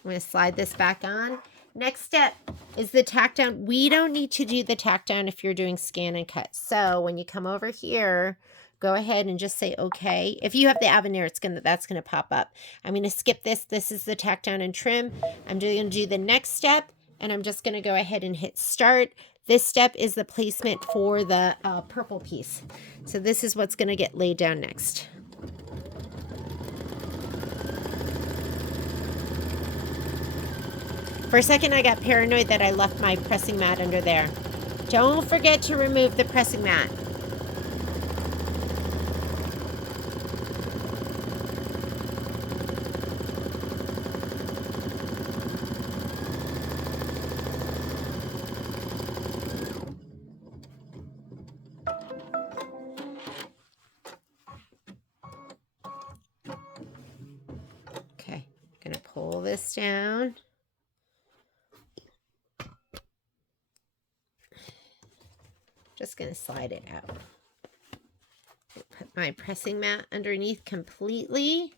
going to slide this back on. Next step is the tack down. We don't need to do the tack down if you're doing scan and cut. So when you come over here, go ahead and just say okay. If you have the Aveneer, that's gonna pop up. I'm gonna skip this. This is the tack down and trim. I'm gonna do the next step, and I'm just gonna go ahead and hit start. This step is the placement for the purple piece. So this is what's gonna get laid down next. For a second, I got paranoid that I left my pressing mat under there. Don't forget to remove the pressing mat. pull this down. Just going to slide it out. Put my pressing mat underneath completely.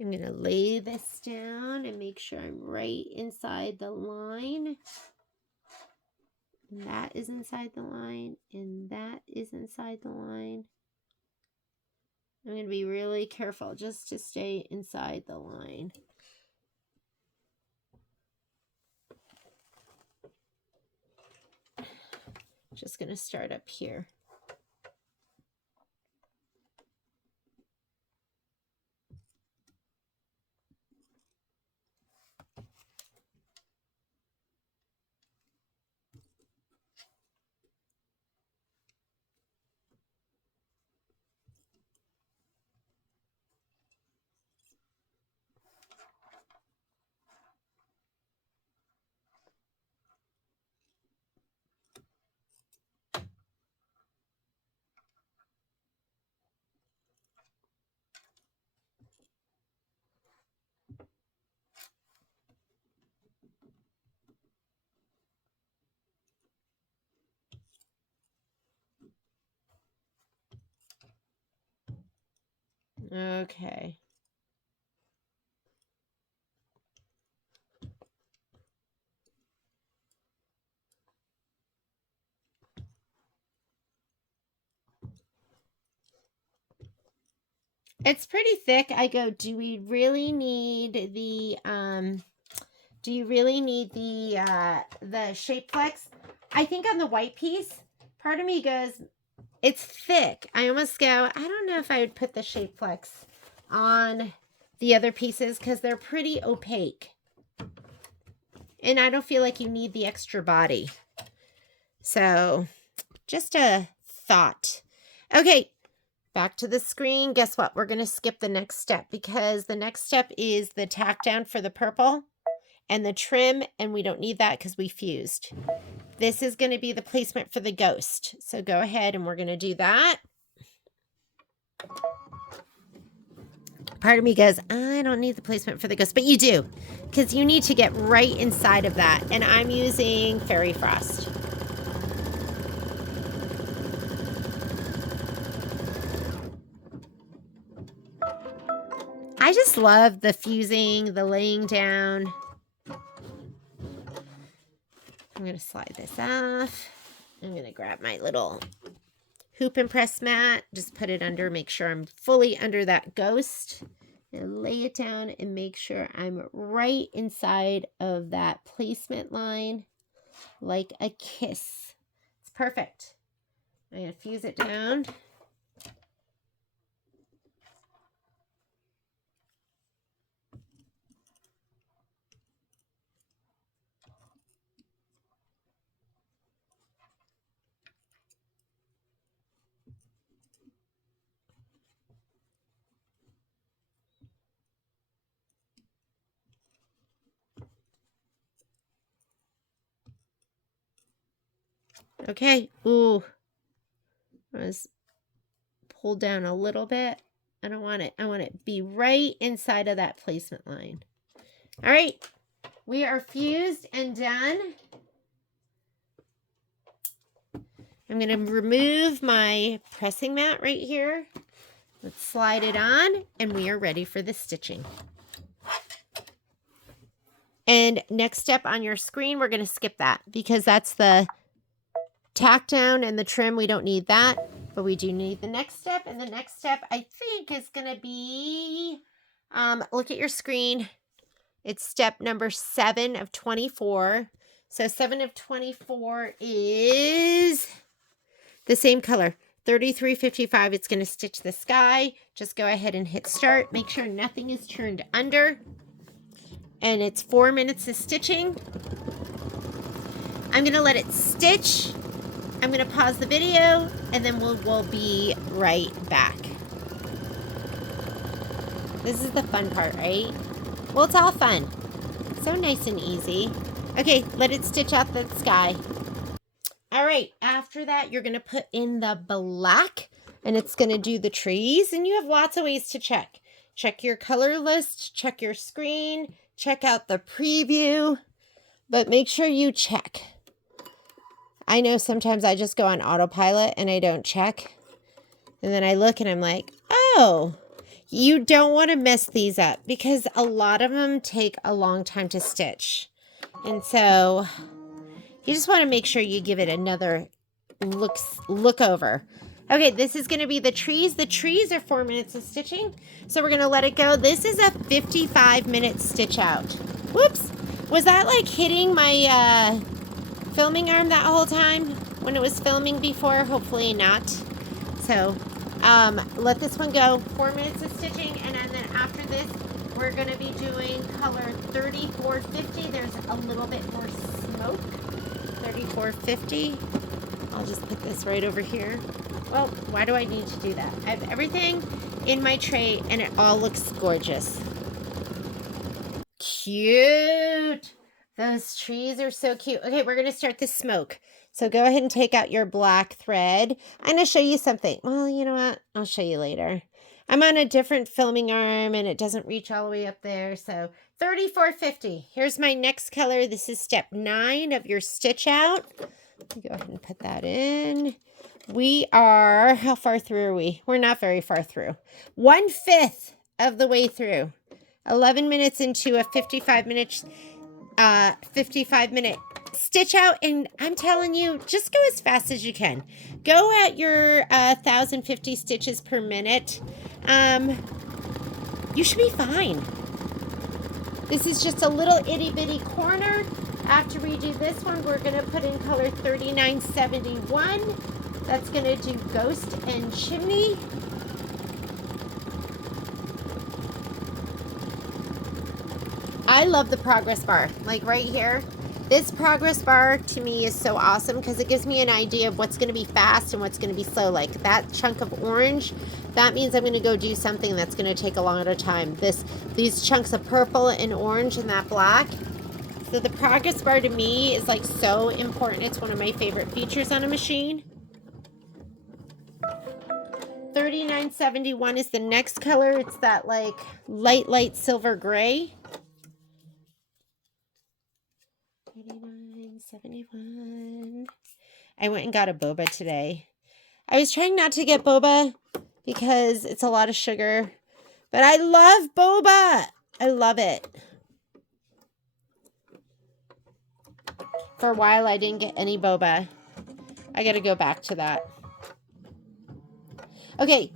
I'm going to lay this down and make sure I'm right inside the line. And that is inside the line, and that is inside the line. I'm going to be really careful just to stay inside the line. Just going to start up here. Okay. It's pretty thick. I go, do we really need the shape flex? I think on the white piece, part of me goes, it's thick. I almost go, I don't know if I would put the shape flex on the other pieces because they're pretty opaque. And I don't feel like you need the extra body. So, just a thought. Okay. Back to the screen. Guess what? We're going to skip the next step because the next step is the tack down for the purple and the trim, and we don't need that because we fused. This is going to be the placement for the ghost. So go ahead and we're going to do that. Part of me goes, I don't need the placement for the ghost, but you do because you need to get right inside of that. And I'm using Fairy Frost. I just love the fusing, the laying down. I'm going to slide this off. I'm going to grab my little hoop and press mat. Just put it under, make sure I'm fully under that ghost. And lay it down and make sure I'm right inside of that placement line like a kiss. It's perfect. I'm going to fuse it down. Okay. Ooh. I was pulled down a little bit. I don't want it. I want it to be right inside of that placement line. All right. We are fused and done. I'm going to remove my pressing mat right here. Let's slide it on and we are ready for the stitching. And next step on your screen, we're going to skip that because that's the tack down and the trim. We don't need that, but we do need the next step. And the next step I think is going to be, look at your screen. It's step number 7 of 24. So 7 of 24 is the same color, 3355. It's going to stitch the sky. Just go ahead and hit start. Make sure nothing is turned under. And it's 4 minutes of stitching. I'm going to let it stitch. I'm going to pause the video and then we'll be right back. This is the fun part, right? Well, it's all fun. So nice and easy. Okay, let it stitch out the sky. All right, after that, you're going to put in the black and it's going to do the trees. And you have lots of ways to check. Check your color list, check your screen, check out the preview, but make sure you check. I know sometimes I just go on autopilot and I don't check. And then I look and I'm like, oh, you don't want to mess these up because a lot of them take a long time to stitch. And so you just want to make sure you give it another look over. Okay, this is going to be the trees. The trees are 4 minutes of stitching. So we're going to let it go. This is a 55-minute stitch out. Whoops. Was that like hitting my filming arm that whole time when it was filming before? Hopefully not. So let this one go. 4 minutes of stitching, and then after this we're going to be doing color 3450. There's a little bit more smoke. 3450. I'll just put this right over here. Well, why do I need to do that? I have everything in my tray and it all looks gorgeous. Cute. Those trees are so cute. Okay, we're going to start the smoke. So go ahead and take out your black thread. I'm going to show you something. Well, you know what? I'll show you later. I'm on a different filming arm and it doesn't reach all the way up there. So 3450. Here's my next color. This is step 9 of your stitch out. Go ahead and put that in. We are, how far through are we? We're not very far through. 1/5 of the way through. 11 minutes into a 55-minute stitch out, and I'm telling you, just go as fast as you can. Go at your 1,050 stitches per minute. You should be fine. This is just a little itty-bitty corner. After we do this one, we're going to put in color 3971. That's going to do Ghost and Chimney. I love the progress bar, like right here. This progress bar to me is so awesome because it gives me an idea of what's going to be fast and what's going to be slow. Like that chunk of orange, that means I'm going to go do something that's going to take a longer time. These chunks of purple and orange and that black. So the progress bar to me is like so important. It's one of my favorite features on a machine. 3971 is the next color. It's that like light silver gray. 3971. I went and got a boba today. I was trying not to get boba because it's a lot of sugar, but I love boba. I love it. For a while, I didn't get any boba. I got to go back to that. Okay,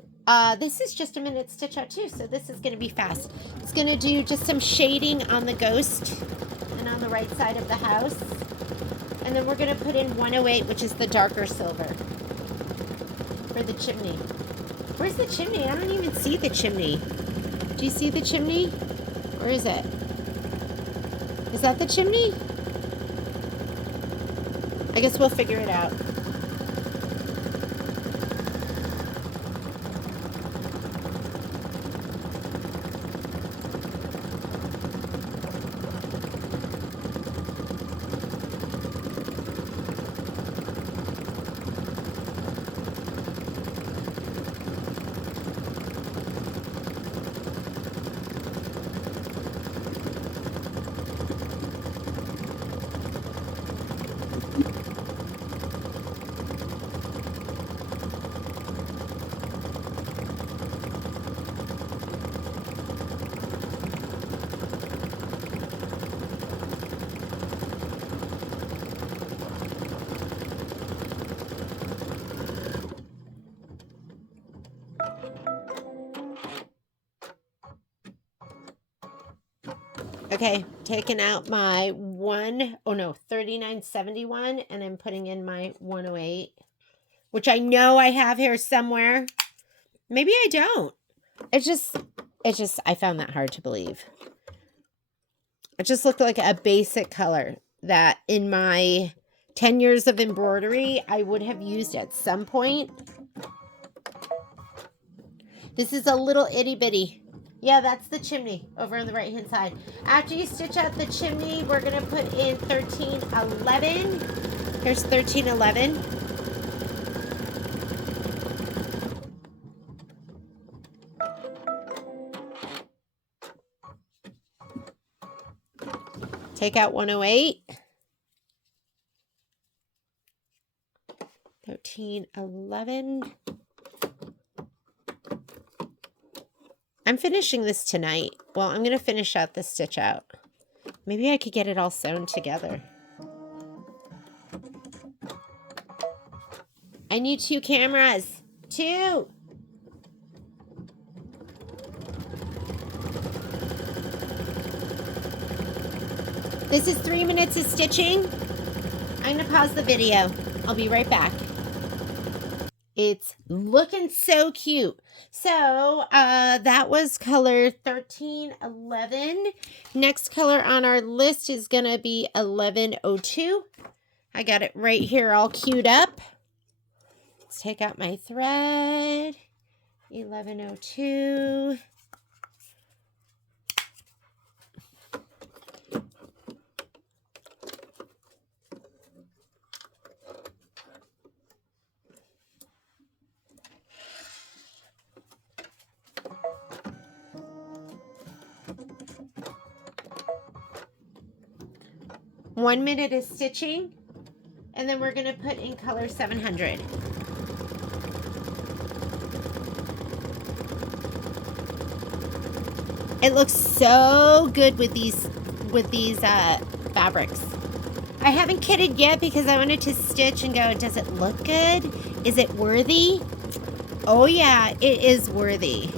this is just a minute stitch out too, so this is going to be fast. It's going to do just some shading on the ghost and on the right side of the house. And then we're going to put in 108, which is the darker silver for the chimney. Where's the chimney? I don't even see the chimney. Do you see the chimney? Where is it? Is that the chimney? I guess we'll figure it out. Okay, taking out my 3971, and I'm putting in my 108, which I know I have here somewhere. Maybe I don't. I found that hard to believe. It just looked like a basic color that in my 10 years of embroidery, I would have used at some point. This is a little itty bitty. Yeah, that's the chimney over on the right hand side. After you stitch out the chimney, we're going to put in 1311. Here's 1311. take out 108. 13, 11. I'm finishing this tonight. Well, I'm going to finish out this stitch out. Maybe I could get it all sewn together. I need 2 cameras. 2. This is 3 minutes of stitching. I'm going to pause the video. I'll be right back. It's looking so cute. So that was color 13, 11. Next color on our list is going to be 1102. I got it right here all queued up. Let's take out my thread. 1102. One minute of stitching, and then we're going to put in color 700. It looks so good with these fabrics. I haven't kitted yet because I wanted to stitch and go, does it look good? Is it worthy? Oh yeah, it is worthy.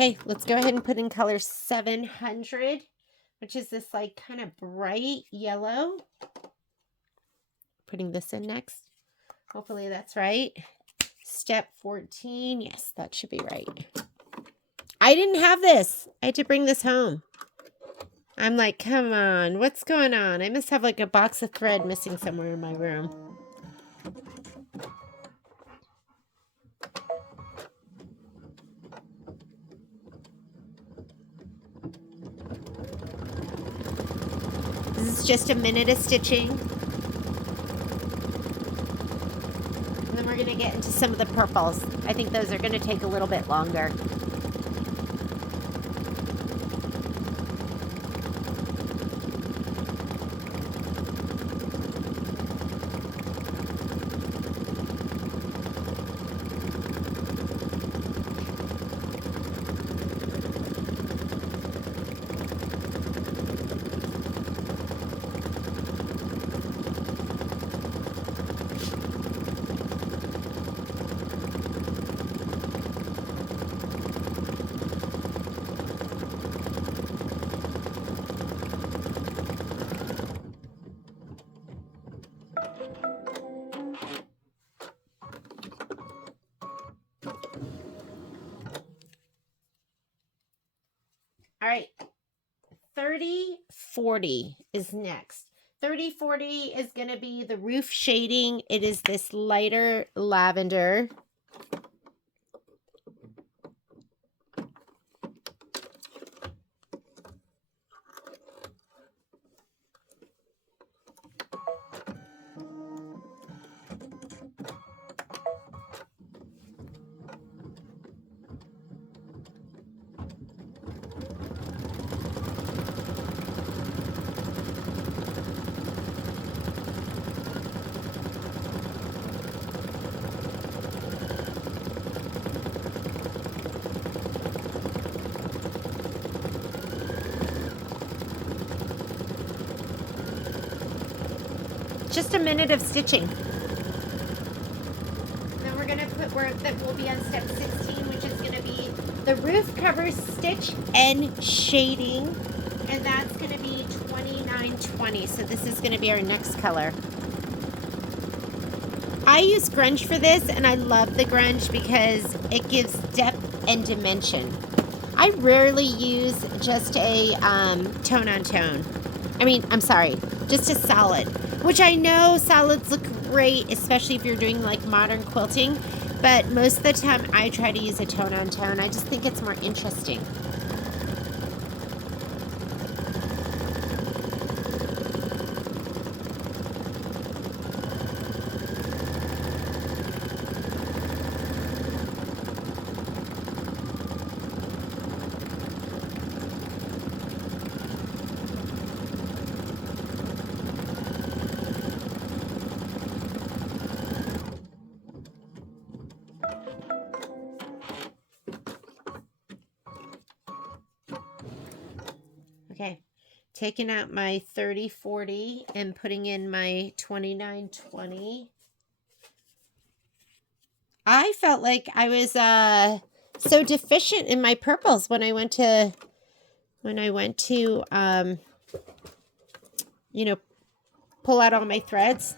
Okay, let's go ahead and put in color 700, which is this like kind of bright yellow. Putting this in next. Hopefully that's right. Step 14. Yes, that should be right. I didn't have this. I had to bring this home. I'm like, come on, what's going on? I must have like a box of thread missing somewhere in my room. This is just a minute of stitching. And then we're going to get into some of the purples. I think those are going to take a little bit longer. All right, 3040 is next. 3040 is going to be the roof shading. It is this lighter lavender. just a minute of stitching. Then we're going to put where that will be on step 16, which is going to be the roof cover stitch and shading. And that's going to be 2920. So this is going to be our next color. I use grunge for this, and I love the grunge because it gives depth and dimension. I rarely use just a tone on tone. I mean, I'm sorry, just a solid, which I know solids look great, especially if you're doing like modern quilting, but most of the time I try to use a tone on tone. I just think it's more interesting. Okay, taking out my 30-40 and putting in my 29-20. I felt like I was so deficient in my purples when I went to you know, pull out all my threads.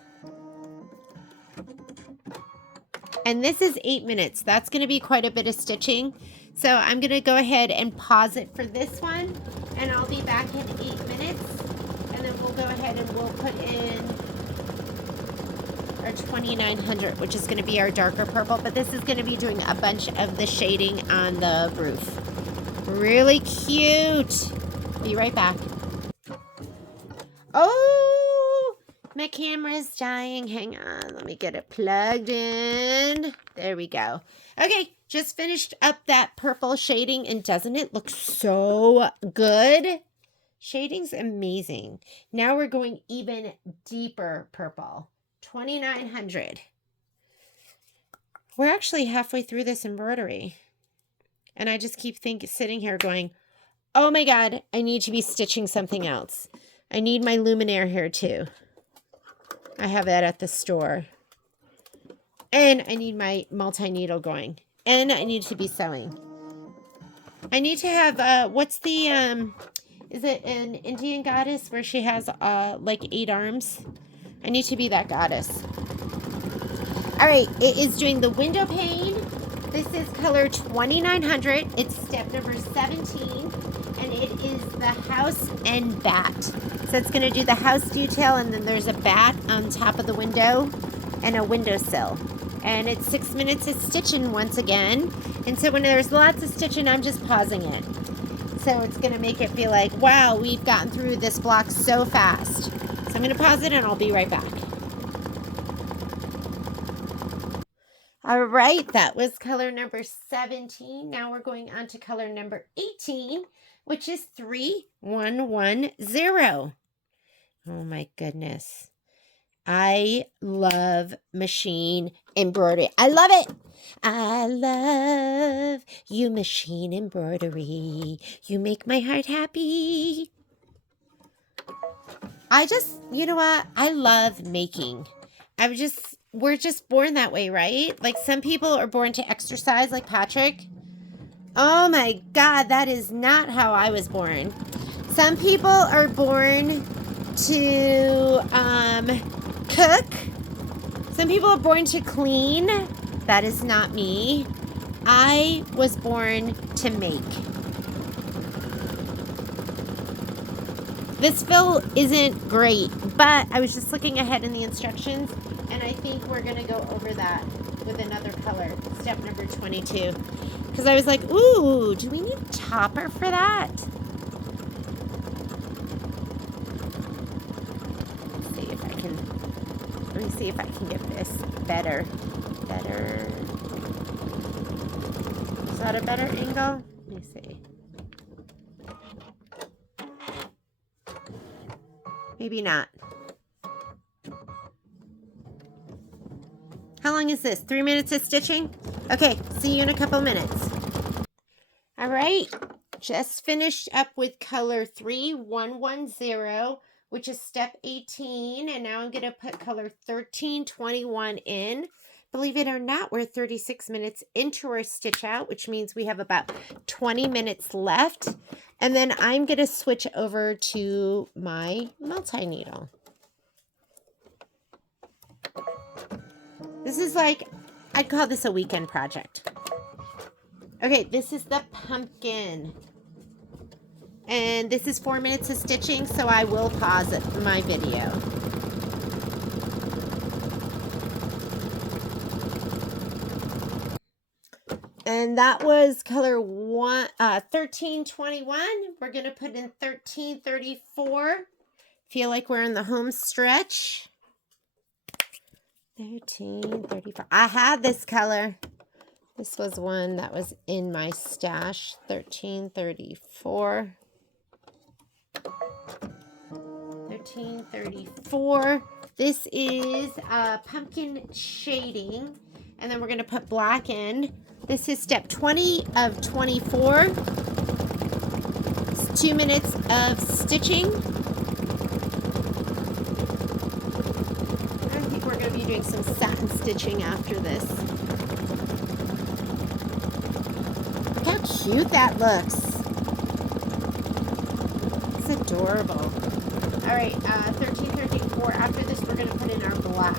And this is 8 minutes. That's going to be quite a bit of stitching. So I'm going to go ahead and pause it for this one, and I'll be back in 8 minutes, and then we'll go ahead and we'll put in our 2900, which is going to be our darker purple, but this is going to be doing a bunch of the shading on the roof. Really cute. Be right back. Oh, my camera's dying. Hang on, let me get it plugged in. There we go. Okay, just finished up that purple shading, and doesn't it look so good? Shading's amazing. Now we're going even deeper purple. 2900. We're actually halfway through this embroidery, and I just keep sitting here going, oh my God, I need to be stitching something else. I need my luminaire here too. I have that at the store. And I need my multi-needle going. And I need to be sewing. I need to have, what's the, is it an Indian goddess where she has, like 8 arms? I need to be that goddess. All right, it is doing the window pane. This is color 2900. It's step number 17. And it is the house and bat. So it's going to do the house detail, and then there's a bat on top of the window and a windowsill. And it's 6 minutes of stitching once again. And so when there's lots of stitching, I'm just pausing it. So it's going to make it feel like, wow, we've gotten through this block so fast. So I'm going to pause it, and I'll be right back. All right, that was color number 17. Now we're going on to color number 18, which is 3110. Oh my goodness. I love machine embroidery. I love it. I love you, machine embroidery. You make my heart happy. You know what? I love making. We're just born that way, right? Like some people are born to exercise like Patrick. Oh my God, that is not how I was born. Some people are born to cook. Some people are born to clean. That is not me. I was born to make. This fill isn't great, but I was just looking ahead in the instructions, and I think we're going to go over that with another color, step number 22. Because I was like, ooh, do we need a topper for that? Let me see if I can get this better. Is that a better angle? Let me see. Maybe not. How long is this? 3 minutes of stitching? Okay, see you in a couple minutes. All right, just finished up with color 3110, which is step 18. And now I'm going to put color 1321 in. Believe it or not, we're 36 minutes into our stitch out, which means we have about 20 minutes left. And then I'm going to switch over to my multi-needle. This is like, I'd call this a weekend project. Okay, this is the pumpkin. And this is 4 minutes of stitching, so I will pause my video. And that was color 1321. We're going to put in 1334. Feel like we're in the home stretch. 1334. I had this color. This was one that was in my stash. 1334. 1334. This is pumpkin shading. And then we're going to put black in. This is step 20 of 24. It's 2 minutes of stitching. I think we're going to be doing some satin stitching after this. Look how cute that looks. It's adorable. All right, 1334. After this, we're going to put in our black.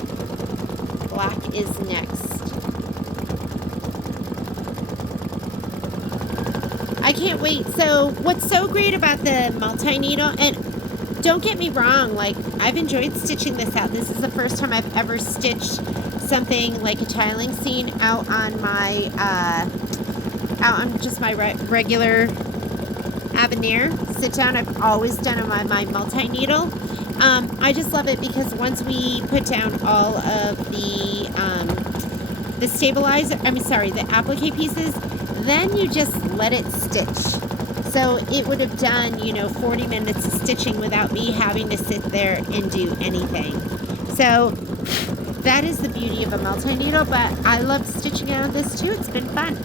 Black is next. I can't wait. So what's so great about the multi-needle, and don't get me wrong, like I've enjoyed stitching this out. This is the first time I've ever stitched something like a tiling scene out on my just my regular Aveneer sit down. I've always done it on my multi-needle. I just love it because once we put down all of the stabilizer, the applique pieces, then you just let it stitch. So it would have done, 40 minutes of stitching without me having to sit there and do anything. So that is the beauty of a multi-needle, but I love stitching out of this too. It's been fun.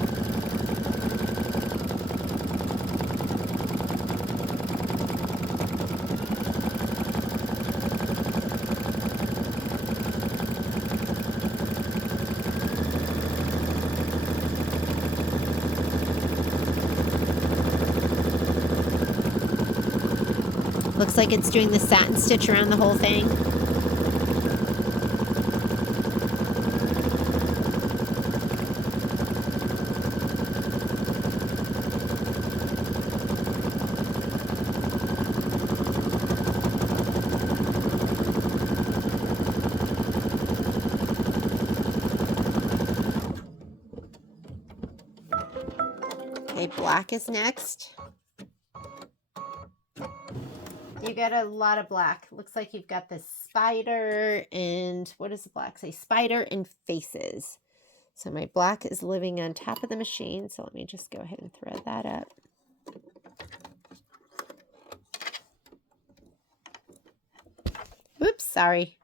Looks like it's doing the satin stitch around the whole thing. Okay, black is next. You got a lot of black. Looks like you've got the spider and what does the black say? Spider and faces. So my black is living on top of the machine. So let me just go ahead and thread that up. Oops, sorry.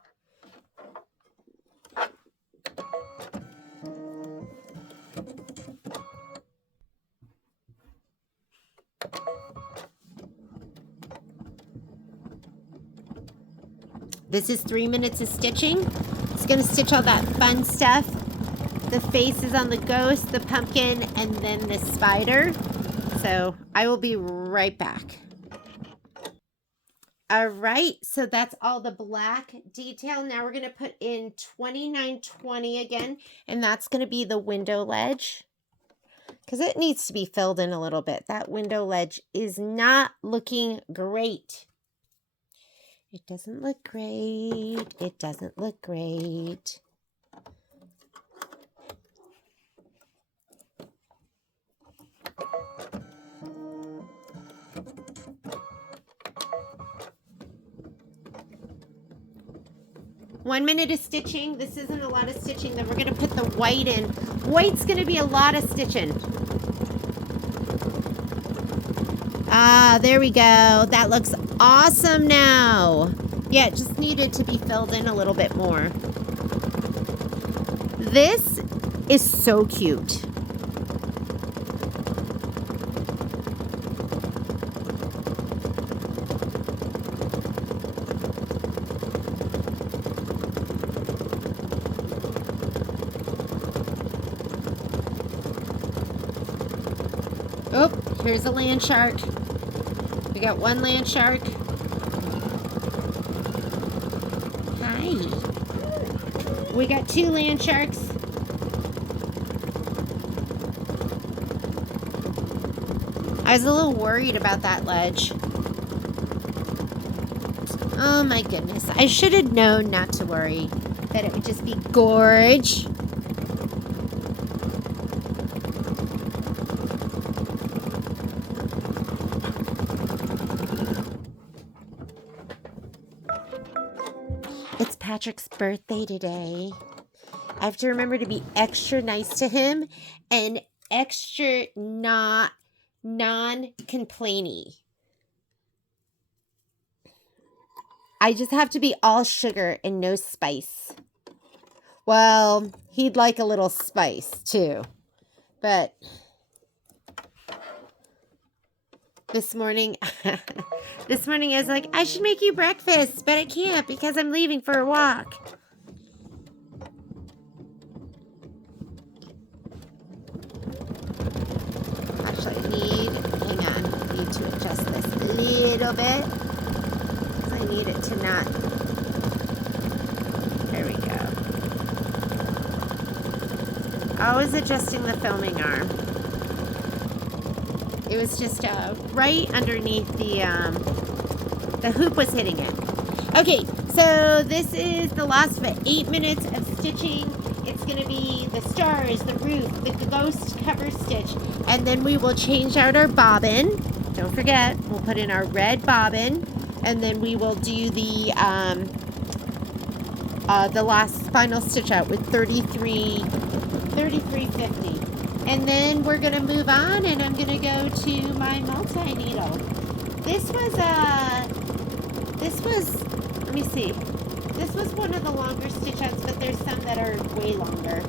This is 3 minutes of stitching. It's going to stitch all that fun stuff. The faces on the ghost, the pumpkin, and then the spider. So I will be right back. All right, so that's all the black detail. Now we're going to put in 2920 again, and that's going to be the window ledge because it needs to be filled in a little bit. That window ledge is not looking great. It doesn't look great. It doesn't look great. One minute of stitching. This isn't a lot of stitching. Then we're going to put the white in. White's going to be a lot of stitching. Ah, there we go. That looks awesome now. Yeah, it just needed to be filled in a little bit more. This is so cute. Oh, here's a land shark. We got one land shark. Hi. We got two land sharks. I was a little worried about that ledge. Oh my goodness. I should have known not to worry. That it would just be gorge. It's Patrick's birthday today. I have to remember to be extra nice to him and extra non-complainy. I just have to be all sugar and no spice. Well, he'd like a little spice too. But this morning, I was like, I should make you breakfast, but I can't because I'm leaving for a walk. Actually, hang on, I need to adjust this a little bit. Because I need it to not, there we go. Always adjusting the filming arm. It was just right underneath the hoop was hitting it. Okay, so this is the last of 8 minutes of stitching. It's going to be the stars, the roof, the ghost cover stitch, and then we will change out our bobbin. Don't forget, we'll put in our red bobbin, and then we will do the last final stitch out with 33.50. And then we're going to move on, and I'm going to go to my multi-needle. This was, let me see. This was one of the longer stitch outs, but there's some that are way longer.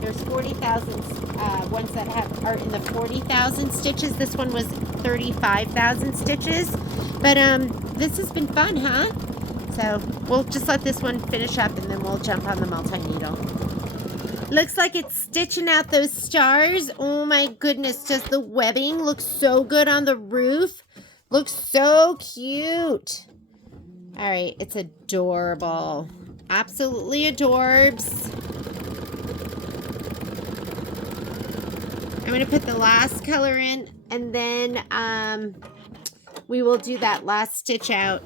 There's 40,000 ones that are in the 40,000 stitches. This one was 35,000 stitches. But this has been fun, huh? So we'll just let this one finish up, and then we'll jump on the multi-needle. Looks like it's stitching out those stars. Oh my goodness, does the webbing look so good on the roof? Looks so cute. All right, it's adorable. Absolutely adorbs. I'm going to put the last color in, and then we will do that last stitch out.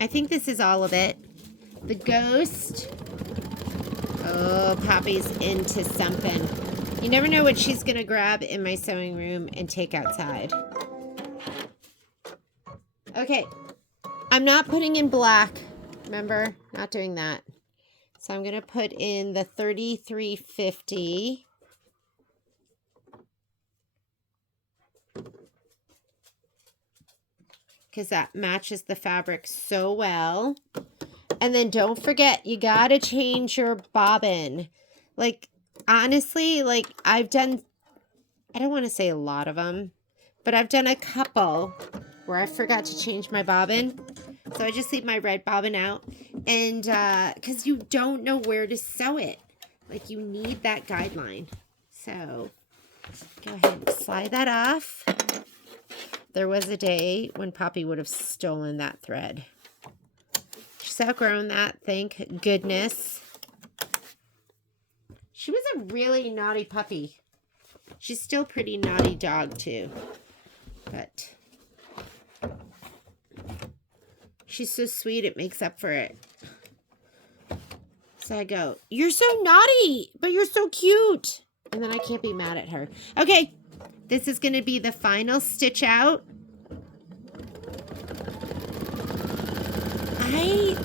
I think this is all of it. The ghost. Oh, Poppy's into something. You never know what she's going to grab in my sewing room and take outside. Okay. I'm not putting in black. Remember? Not doing that. So I'm going to put in the 33.50. Because that matches the fabric so well. And then don't forget, you got to change your bobbin. Like, honestly, like I've done, I don't want to say a lot of them, but I've done a couple where I forgot to change my bobbin. So I just leave my red bobbin out. And because you don't know where to sew it. Like, you need that guideline. So go ahead and slide that off. There was a day when Poppy would have stolen that thread. She's outgrown that, thank goodness. She was a really naughty puppy. She's still a pretty naughty dog too. But she's so sweet, it makes up for it. So I go, you're so naughty, but you're so cute. And then I can't be mad at her. Okay, this is going to be the final stitch out. I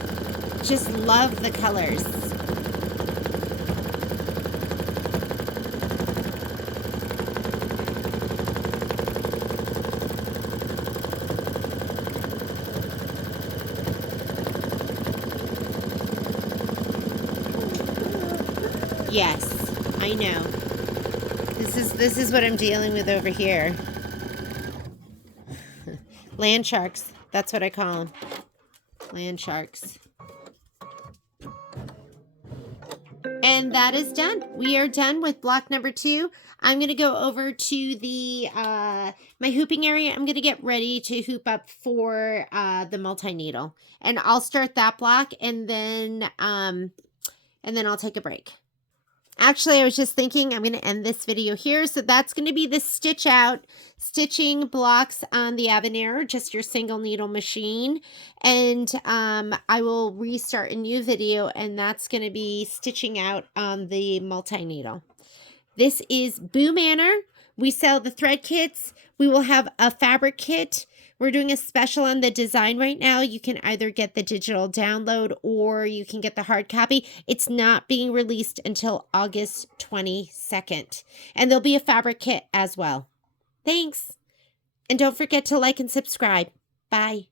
just love the colors. Yes, I know. This is what I'm dealing with over here. Land sharks. That's what I call them. Land sharks. And And that is done. We are done with block number 2. I'm going to go over to the my hooping area. I'm going to get ready to hoop up for the multi-needle. And I'll start that block, and then I'll take a break. Actually, I was just thinking I'm going to end this video here. So that's going to be the stitching blocks on the Aveneer, just your single needle machine. And I will restart a new video, and that's going to be stitching out on the multi-needle. This is Manor. We sell the thread kits. We will have a fabric kit. We're doing a special on the design right now. You can either get the digital download or you can get the hard copy. It's not being released until August 22nd. And there'll be a fabric kit as well. Thanks. And don't forget to like and subscribe. Bye.